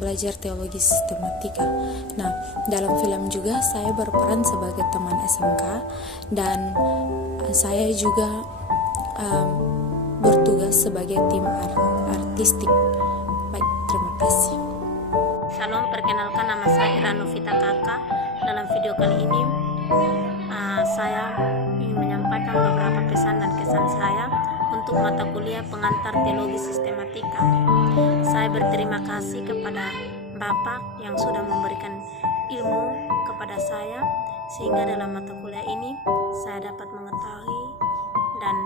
belajar teologi sistematika. Nah, dalam film juga saya berperan sebagai teman SMK, dan saya juga bertugas sebagai tim artistik. Baik, terima kasih. Shalom, perkenalkan nama saya Iranovita Kakak. Dalam video kali ini saya ingin menyampaikan beberapa pesan dan kesan saya untuk mata kuliah pengantar teologi sistematika. Saya berterima kasih kepada Bapak yang sudah memberikan ilmu kepada saya, sehingga dalam mata kuliah ini saya dapat mengetahui dan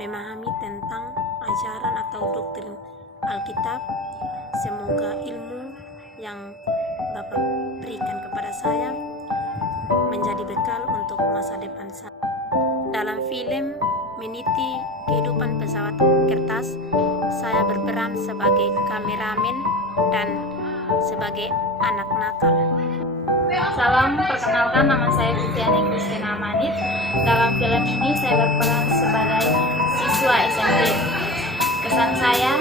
memahami tentang ajaran atau doktrin Alkitab. Semoga ilmu yang Bapak berikan kepada saya menjadi bekal untuk masa depan saya. Dalam film Meniti Kehidupan Pesawat Kertas, saya berperan sebagai kameramen dan sebagai anak nakal. Salam, perkenalkan nama saya Viviani Christina Amanit. Dalam film ini saya berperan sebagai siswa SMP. Kesan saya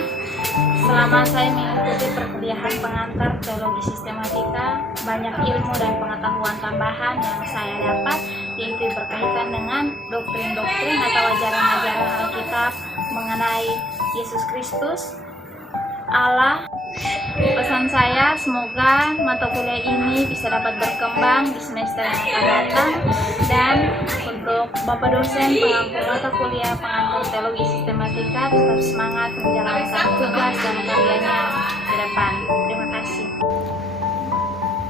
selama saya mengikuti perkuliahan pengantar teologi sistematika, banyak ilmu dan pengetahuan tambahan yang saya dapat, yaitu berkaitan dengan doktrin-doktrin atau ajaran-ajaran Alkitab mengenai Yesus Kristus, Allah. Pesan saya, semoga mata kuliah ini bisa dapat berkembang di semester yang akan datang, dan untuk Bapak dosen pengampu mata kuliah pengantar teologi sistematika tetap semangat menjalankan tugas dan karyanya ke depan. Terima kasih.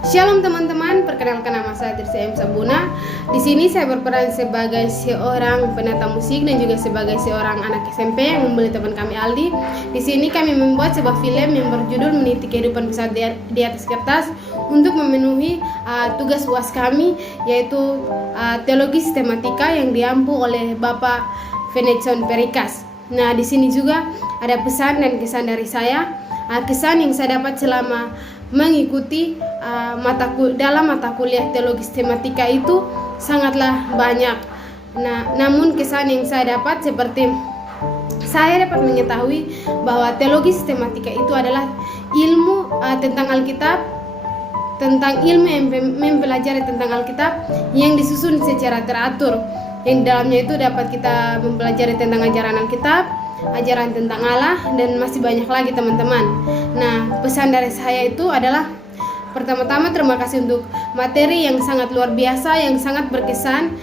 Shalom teman-teman, perkenalkan nama saya Trisha M. Sabuna. Di sini saya berperan sebagai seorang penata musik dan juga sebagai seorang anak SMP yang membeli teman kami Aldi. Di sini kami membuat sebuah film yang berjudul Meniti Kehidupan Pesawat di Atas Kertas untuk memenuhi tugas UAS kami, yaitu teologi sistematika yang diampu oleh Bapak Finetson Perikas. Nah, di sini juga ada pesan dan kesan dari saya. Kesan yang saya dapat selama mengikuti dalam mata kuliah teologi sistematika itu sangatlah banyak. Nah, namun kesan yang saya dapat seperti saya dapat mengetahui bahwa teologi sistematika itu adalah ilmu tentang Alkitab, tentang ilmu yang mempelajari tentang Alkitab yang disusun secara teratur. Yang di dalamnya itu dapat kita mempelajari tentang ajaran Alkitab, ajaran tentang Allah, dan masih banyak lagi teman-teman. Nah, pesan dari saya itu adalah pertama-tama terima kasih untuk materi yang sangat luar biasa, yang sangat berkesan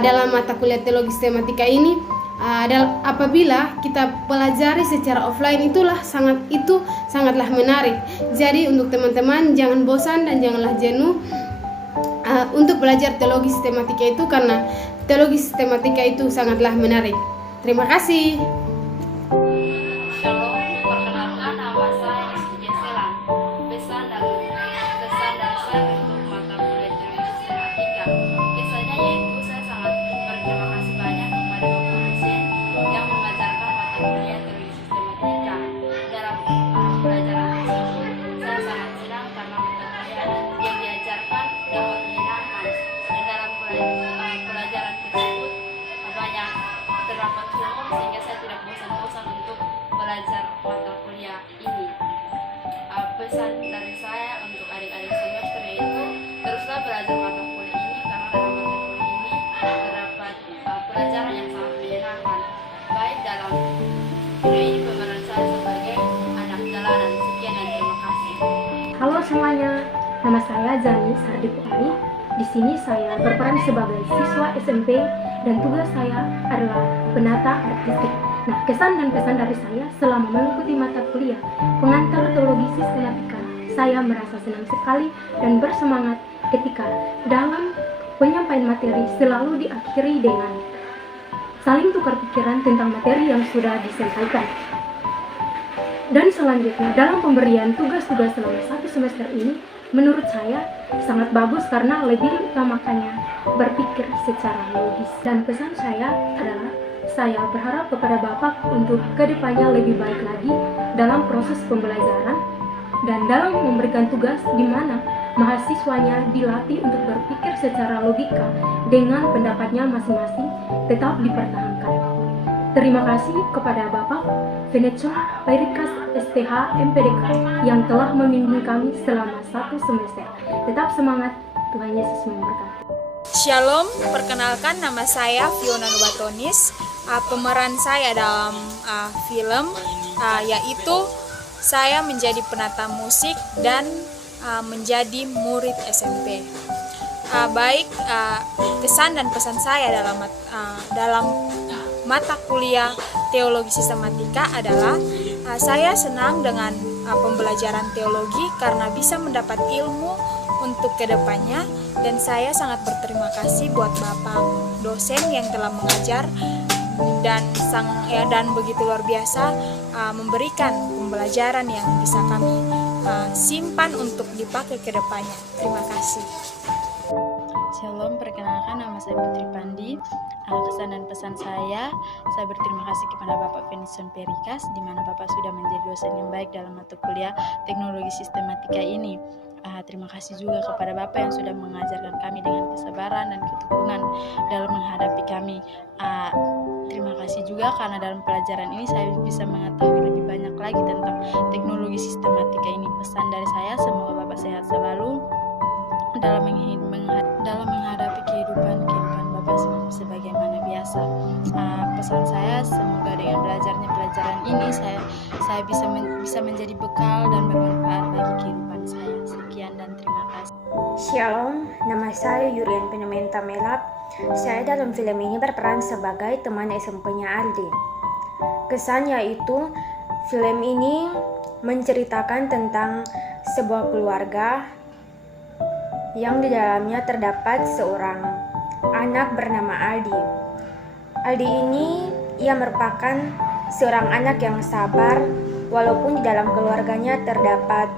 dalam mata kuliah teologi sistematika ini. Apabila kita pelajari secara offline sangatlah menarik. Jadi untuk teman-teman jangan bosan dan janganlah jenuh untuk belajar teologi sistematika itu, karena teologi sistematika itu sangatlah menarik. Terima kasih. Shalom, perkenalkan nama saya Rizky Selan. Pesan dan kesan dari saya untuk mata kuliah teologi sistematika. Kesannya yaitu saya sangat berterima kasih banyak kepada Bapak dosen yang mengajarkan mata kuliah teologi sistematika. Dalam pelajaran tersebut, saya sangat senang karena mata kuliah yang diajarkan dapat menyenangkan, dan dalam pelajaran tersebut banyak terdapat ilmu sehingga saya tidak bosan-bosan untuk belajar mata kuliah ini. Pesan dari saya untuk adik-adik semester yaitu teruslah belajar mata kuliah ini, karena dalam mata kuliah ini terdapat pelajaran yang sangat menyenangkan. Baik, dalam video ini pemeran saya sebagai anak jalanan. Sekian dan terima kasih. Halo semuanya, nama saya Zani Sardi Pukari. Di sini saya berperan sebagai siswa SMP dan tugas saya adalah penata artistik. Nah, kesan dan pesan dari saya selama mengikuti mata kuliah pengantar teologi sistematika, saya merasa senang sekali dan bersemangat ketika dalam penyampaian materi selalu diakhiri dengan saling tukar pikiran tentang materi yang sudah disampaikan. Dan selanjutnya dalam pemberian tugas-tugas selama 1 semester ini, menurut saya sangat bagus karena lebih utamakannya berpikir secara logis. Dan pesan saya adalah saya berharap kepada Bapak untuk kedepannya lebih baik lagi dalam proses pembelajaran, dan dalam memberikan tugas di mana mahasiswanya dilatih untuk berpikir secara logika dengan pendapatnya masing-masing tetap dipertahankan. Terima kasih kepada Bapak Finetson Pairikas STH MPDK yang telah membimbing kami selama 1 semester. Tetap semangat, Tuhan Yesus memberkati. Shalom, perkenalkan nama saya Fiona Nubatonis. Pemeran saya dalam film yaitu saya menjadi penata musik dan menjadi murid SMP. Kesan dan pesan saya dalam mata kuliah teologi sistematika adalah saya senang dengan pembelajaran teologi karena bisa mendapat ilmu untuk kedepannya, dan saya sangat berterima kasih buat Bapak dosen yang telah mengajar dan begitu luar biasa memberikan pembelajaran yang bisa kami simpan untuk dipakai ke depannya. Terima kasih. Shalom, perkenalkan nama saya Putri Pandi. Kesan dan pesan saya berterima kasih kepada Bapak Finetson Pairikas, di mana Bapak sudah menjadi dosen yang baik dalam mata kuliah teknologi sistematika ini. Terima kasih juga kepada Bapak yang sudah mengajarkan kami dengan kesabaran dan ketekunan dalam menghadapi kami. Terima kasih juga karena dalam pelajaran ini saya bisa mengetahui lebih banyak lagi tentang teknologi sistematika ini. Pesan dari saya, semoga Bapak sehat selalu dalam menghadapi kehidupan Bapak sebagaimana biasa. Pesan saya, semoga dengan belajarnya pelajaran ini saya bisa menjadi bekal dan bermanfaat bagi kehidupan saya. Sekian dan terima kasih. Shalom, nama saya Yurian Penementa Melap. Saya dalam film ini berperan sebagai teman SMP-nya Aldi. Kesannya itu, film ini menceritakan tentang sebuah keluarga yang di dalamnya terdapat seorang anak bernama Aldi. Aldi ini ia merupakan seorang anak yang sabar, walaupun di dalam keluarganya terdapat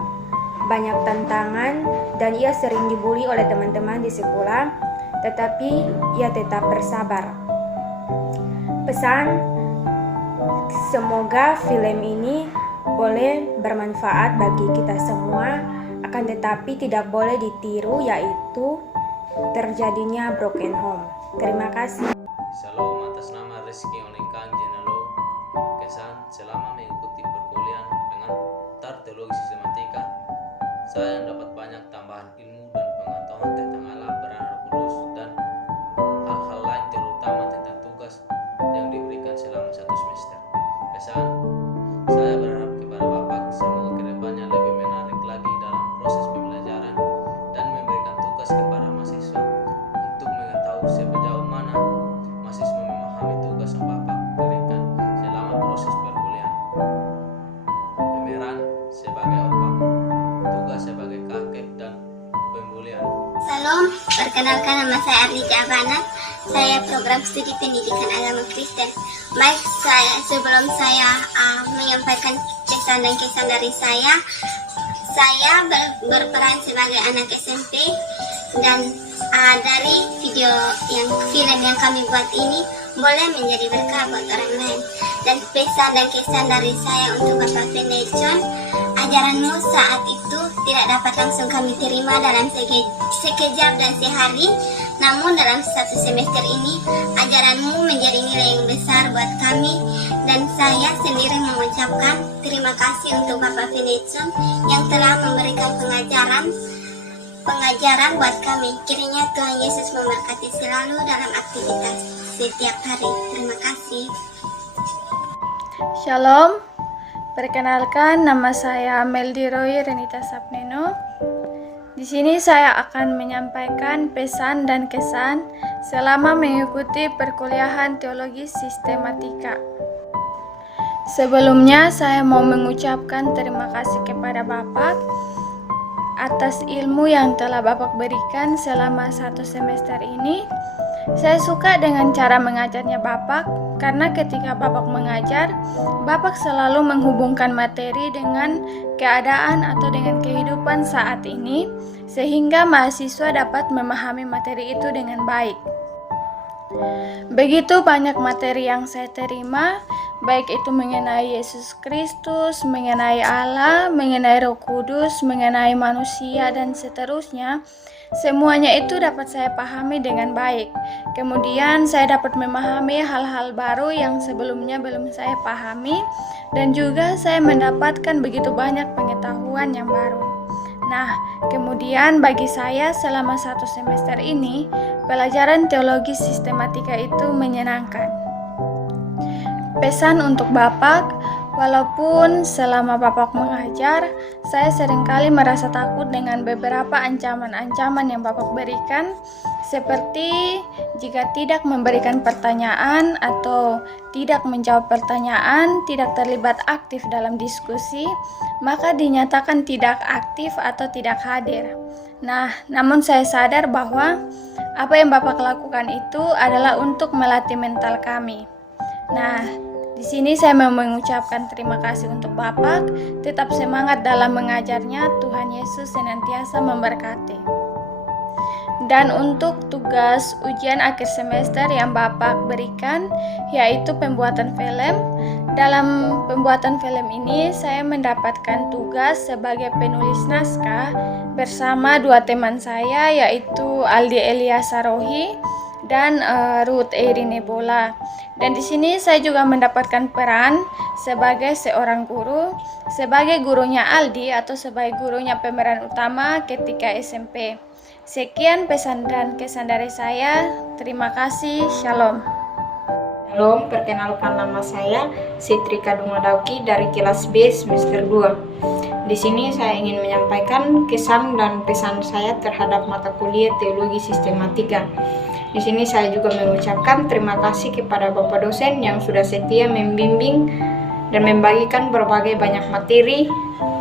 banyak tantangan dan ia sering dibully oleh teman-teman di sekolah, tetapi ia tetap bersabar. Pesan, semoga film ini boleh bermanfaat bagi kita semua, akan tetapi tidak boleh ditiru, yaitu terjadinya broken home. Terima kasih. Shalom, atas nama Rizky Onekang Jenalo. Kesan, selama mengikuti perkuliahan pengantar teologi sistematika, saya dapat banyak tambahan ilmu dan pengetahuan tentang Allah, peran Roh Kudus, dan hal-hal lain, terutama tentang tugas yang diberikan selama 1 semester. Kesan, saya berharap kepada Bapak semoga kedepannya lebih menarik lagi dalam proses pembelajaran dan memberikan tugas kepada mahasiswa untuk mengetahui sejauh mana mahasiswa memahami tugas yang Bapak berikan selama proses perkuliahan. Pemeran sebagai opak, tugas sebagai kakek, dan pembulian. Salam, perkenalkan nama saya Arli Javana. Saya program studi pendidikan agama Kristen. Baik, sebelum saya menyampaikan kesan dan kesan dari saya berperan sebagai anak SMP, dan dari film yang kami buat ini boleh menjadi berkah buat orang lain. Dan pesan dan kesan dari saya untuk Bapak Finetson, ajaranmu saat itu tidak dapat langsung kami terima dalam sekejap dan sehari, namun dalam 1 semester ini ajaranmu menjadi nilai yang besar buat kami, dan saya sendiri mengucapkan terima kasih untuk Bapak Finetson yang telah memberikan pengajaran buat kami. Kiranya Tuhan Yesus memberkati selalu dalam aktivitas setiap hari. Terima kasih. Shalom, perkenalkan nama saya Meldi Roy Renita Sapneno. Di sini saya akan menyampaikan pesan dan kesan selama mengikuti perkuliahan teologi sistematika. Sebelumnya saya mau mengucapkan terima kasih kepada Bapak atas ilmu yang telah Bapak berikan selama 1 semester ini. Saya suka dengan cara mengajarnya Bapak, karena ketika Bapak mengajar, Bapak selalu menghubungkan materi dengan keadaan atau dengan kehidupan saat ini, sehingga mahasiswa dapat memahami materi itu dengan baik. Begitu banyak materi yang saya terima, baik itu mengenai Yesus Kristus, mengenai Allah, mengenai Roh Kudus, mengenai manusia, dan seterusnya. Semuanya itu dapat saya pahami dengan baik. Kemudian saya dapat memahami hal-hal baru yang sebelumnya belum saya pahami, dan juga saya mendapatkan begitu banyak pengetahuan yang baru. Nah, kemudian bagi saya selama 1 semester ini, pelajaran teologi sistematika itu menyenangkan. Pesan untuk Bapak, walaupun selama Bapak mengajar, saya seringkali merasa takut dengan beberapa ancaman-ancaman yang Bapak berikan, seperti jika tidak memberikan pertanyaan atau tidak menjawab pertanyaan, tidak terlibat aktif dalam diskusi, maka dinyatakan tidak aktif atau tidak hadir. Nah, namun saya sadar bahwa apa yang Bapak lakukan itu adalah untuk melatih mental kami. Nah, di sini saya mau mengucapkan terima kasih untuk Bapak, tetap semangat dalam mengajarnya, Tuhan Yesus senantiasa memberkati. Dan untuk tugas ujian akhir semester yang Bapak berikan, yaitu pembuatan film. Dalam pembuatan film ini, saya mendapatkan tugas sebagai penulis naskah bersama 2 teman saya, yaitu Aldi Eliasarohi dan Ruth Irine Bola. Dan di sini saya juga mendapatkan peran sebagai seorang guru, sebagai gurunya Aldi atau sebagai gurunya pemeran utama ketika SMP. Sekian pesan dan kesan dari saya. Terima kasih. Shalom. Shalom, perkenalkan nama saya Sitri Kadungadauki dari kelas B semester 2. Di sini saya ingin menyampaikan kesan dan pesan saya terhadap mata kuliah teologi sistematika. Di sini saya juga mengucapkan terima kasih kepada Bapak dosen yang sudah setia membimbing dan membagikan berbagai banyak materi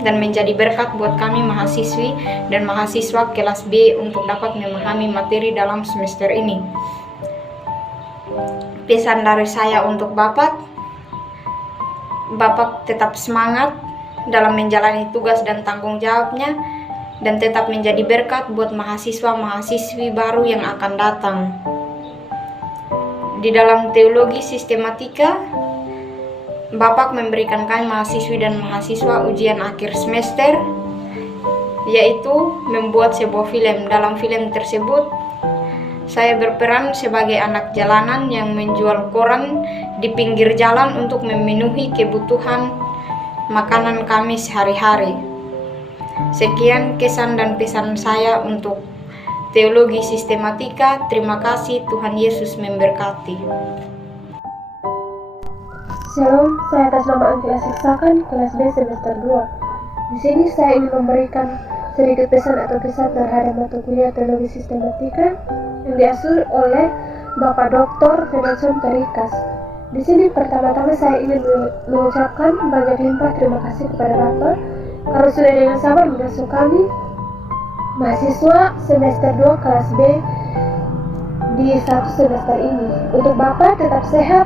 dan menjadi berkat buat kami mahasiswi dan mahasiswa kelas B untuk dapat memahami materi dalam semester ini. Pesan dari saya untuk Bapak tetap semangat dalam menjalani tugas dan tanggung jawabnya, dan tetap menjadi berkat buat mahasiswa-mahasiswi baru yang akan datang. Di dalam teologi sistematika, Bapak memberikan kami mahasiswi dan mahasiswa ujian akhir semester, yaitu membuat sebuah film. Dalam film tersebut, saya berperan sebagai anak jalanan yang menjual koran di pinggir jalan untuk memenuhi kebutuhan makanan kami sehari-hari. Sekian kesan dan pesan saya untuk teologi sistematika. Terima kasih, Tuhan Yesus memberkati. Shalom, saya atas nama Angela Siksakan, kelas B semester 2. Di sini saya ingin memberikan sedikit pesan atau kesan terhadap mata kuliah teologi sistematika yang diasuh oleh Bapak Dr. Finetson Perikas. Di sini pertama-tama saya ingin mengucapkan banyak limpah terima kasih kepada Bapak karena sudah dengan sabar mengasuh kami mahasiswa semester 2 kelas B di 1 semester ini. Untuk Bapak tetap sehat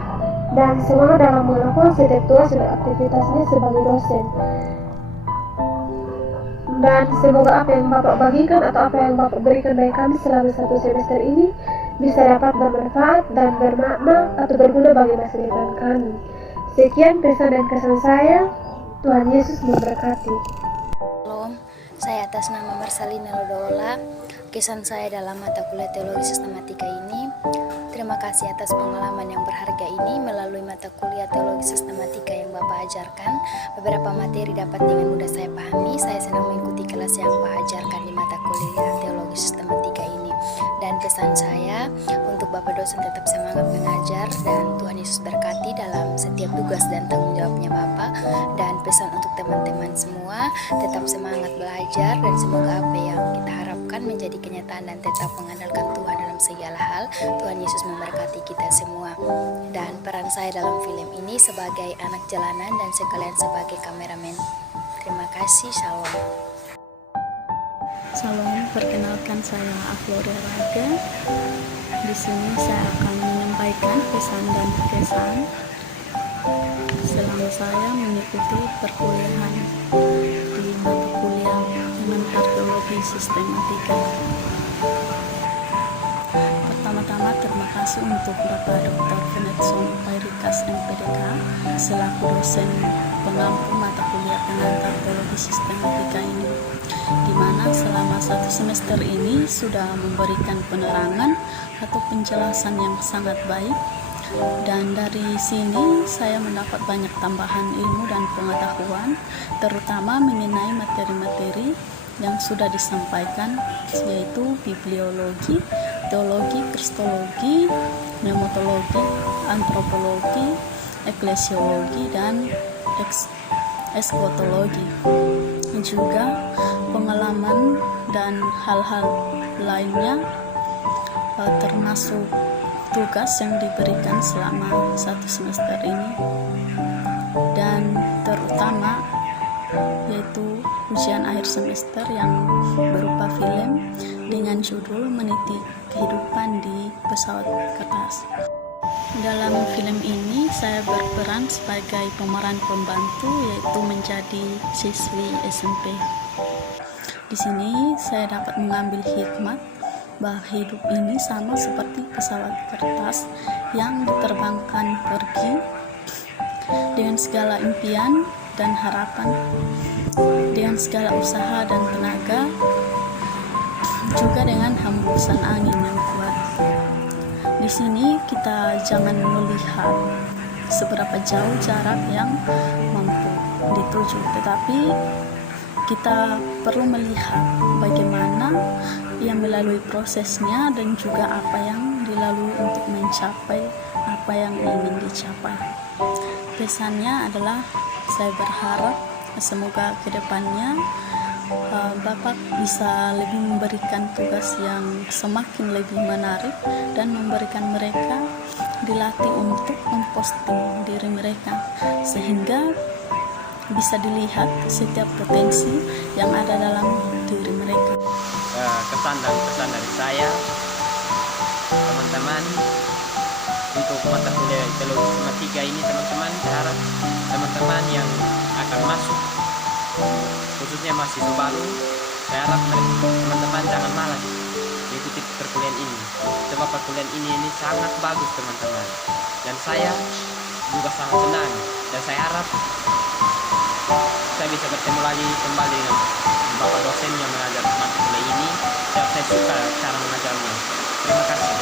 dan semangat dalam melakukan setiap tugas dan aktivitasnya sebagai dosen. Dan semoga apa yang Bapak bagikan atau apa yang Bapak berikan bagi kami selama 1 semester ini bisa dapat bermanfaat dan bermakna atau berguna bagi masa depan kami. Sekian pesan dan kesan saya. Tuhan Yesus memberkati. Shalom, saya atas nama Marcelina Lodola. Kesan saya dalam mata kuliah teologi sistematika ini, terima kasih atas pengalaman yang berharga ini melalui mata kuliah teologi sistematika yang Bapak ajarkan. Beberapa materi dapat dengan mudah saya pahami. Saya senang mengikuti kelas yang Bapak ajarkan di mata kuliah teologi sistematika ini. Dan pesan saya untuk Bapak dosen tetap semangat mengajar dan Tuhan Yesus berkati dalam setiap tugas dan tanggung jawabnya Bapak. Dan pesan untuk teman-teman semua, tetap semangat belajar dan semoga apa yang kita harapkan menjadi kenyataan dan tetap mengandalkan Tuhan dalam segala hal. Tuhan Yesus memberkati kita semua. Dan peran saya dalam film ini sebagai anak jalanan dan sekalian sebagai kameramen. Terima kasih, shalom. Shalom, perkenalkan saya Afloria Raga. Di sini saya akan menyampaikan pesan dan kesan selama saya mengikuti perkuliahan di mata kuliah Elementar Teologi Sistematika. Pertama-tama terima kasih kasih untuk Bapak Dr. Venetson Perikas MPDK selaku dosen pengampu mata kuliah pengantar teologi sistematika ini, di mana selama 1 semester ini sudah memberikan penerangan atau penjelasan yang sangat baik, dan dari sini saya mendapat banyak tambahan ilmu dan pengetahuan, terutama mengenai materi-materi yang sudah disampaikan, yaitu bibliologi, teologi, kristologi, pneumatologi, antropologi, eklesiologi, dan eskatologi. Juga pengalaman dan hal-hal lainnya, termasuk tugas yang diberikan selama 1 semester ini, dan terutama yaitu ujian akhir semester yang berupa film dengan judul Meniti Kehidupan di Pesawat Kertas. Dalam film ini saya berperan sebagai pemeran pembantu, yaitu menjadi siswi SMP. Di sini saya dapat mengambil hikmat bahwa hidup ini sama seperti pesawat kertas yang diterbangkan pergi dengan segala impian dan harapan, dengan segala usaha dan tenaga, juga dengan hembusan angin yang kuat. Di sini kita jangan melihat seberapa jauh jarak yang mampu dituju, tetapi kita perlu melihat bagaimana yang melalui prosesnya dan juga apa yang dilalui untuk mencapai apa yang ingin dicapai. Pesannya adalah saya berharap semoga kedepannya Bapak bisa lebih memberikan tugas yang semakin lebih menarik dan memberikan mereka dilatih untuk memposting diri mereka sehingga bisa dilihat setiap potensi yang ada dalam diri mereka. Kesan dan pesan dari saya, teman-teman, untuk mata kuliah teologi sistematika ini, teman-teman, saya harap teman-teman yang akan masuk, khususnya mahasiswa baru, saya harap teman-teman jangan malas mengikuti perkuliahan ini, sebab perkuliahan ini sangat bagus, teman-teman, dan saya juga sangat senang, dan saya harap saya bisa bertemu lagi kembali dengan Bapak dosen yang mengajar mata kuliah ini. Saya suka cara mengajarnya. Terima kasih.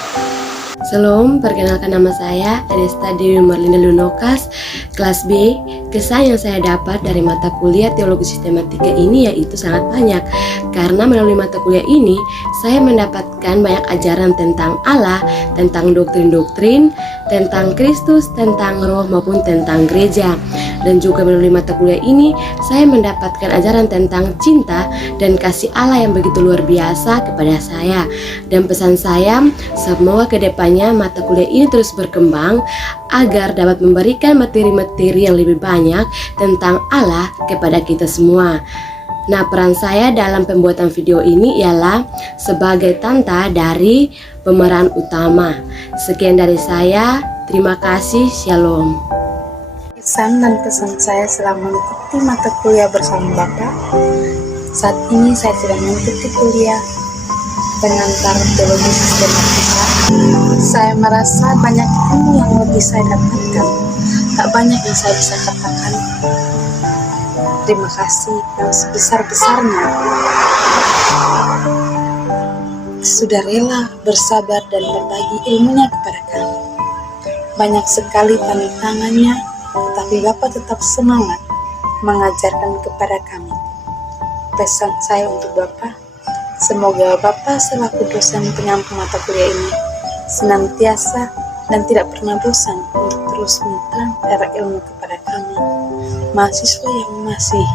Shalom, perkenalkan nama saya Adesta Dewi Marlinda Lunokas, kelas B. Kesan yang saya dapat dari mata kuliah teologi sistematika ini yaitu sangat banyak, karena melalui mata kuliah ini saya mendapatkan banyak ajaran tentang Allah, tentang doktrin-doktrin, tentang Kristus, tentang roh maupun tentang gereja. Dan juga melalui mata kuliah ini saya mendapatkan ajaran tentang cinta dan kasih Allah yang begitu luar biasa kepada saya. Dan pesan saya, semoga kedepannya mata kuliah ini terus berkembang agar dapat memberikan materi-materi yang lebih banyak tentang Allah kepada kita semua. Nah, peran saya dalam pembuatan video ini ialah sebagai tanta dari pemeran utama. Sekian dari saya, terima kasih, shalom. Kesan dan pesan saya selama mengikuti mata kuliah bersama Bapak. Saat ini saya sedang mengikuti kuliah pengantar teologi sistematika. Saya merasa banyak ilmu yang lebih saya dapatkan. Tak banyak yang saya bisa katakan. Terima kasih yang sebesar-besarnya. Sudah rela bersabar dan berbagi ilmunya kepada kami. Banyak sekali tantangannya, tetapi Bapak tetap semangat mengajarkan kepada kami. Pesan saya untuk Bapak, semoga Bapak selaku dosen penyambung mata kuliah ini senantiasa dan tidak pernah bosan untuk terus menerangkan ilmu kepada kami, mahasiswa yang masih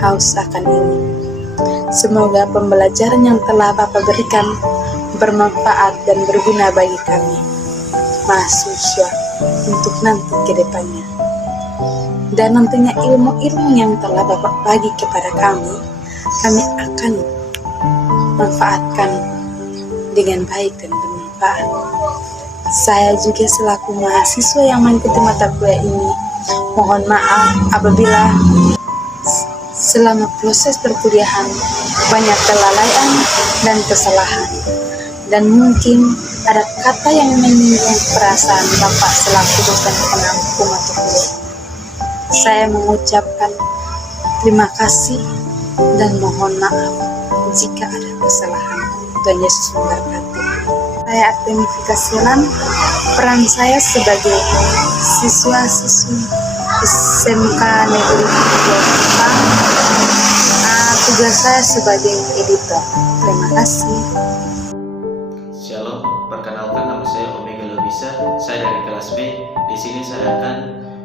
haus akan ilmu. Semoga pembelajaran yang telah Bapak berikan bermanfaat dan berguna bagi kami, mahasiswa, untuk nanti ke depannya. Dan nantinya ilmu-ilmu yang telah Bapak bagi kepada kami akan manfaatkan dengan baik dan bermanfaat. Saya juga selaku mahasiswa yang mengikuti mata kuliah ini, mohon maaf apabila selama proses perkuliahan banyak kelalaian dan kesalahan, dan mungkin ada kata yang menyinggung perasaan Bapak selaku dosen pengampu mata kuliah. Saya mengucapkan terima kasih dan mohon maaf jika ada kesalahan. Tuhan Yesus memberkati. Saya Artemifika Selan, peran saya sebagai siswa-siswi SMK Negeri 2 Kupang. Tugas saya sebagai editor. Terima kasih. Shalom, perkenalkan nama saya Omega Lobisa. Saya dari kelas B. Di sini saya akan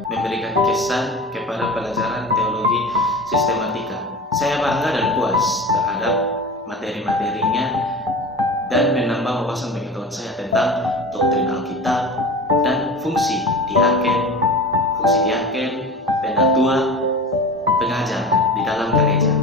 memberikan kesan kepada pelajaran teologi sistematika. Saya bangga dan puas terhadap materi-materinya dan menambah wawasan pengetahuan saya tentang doktrin Alkitab dan fungsi diaken, penatua, pengajar di dalam gereja.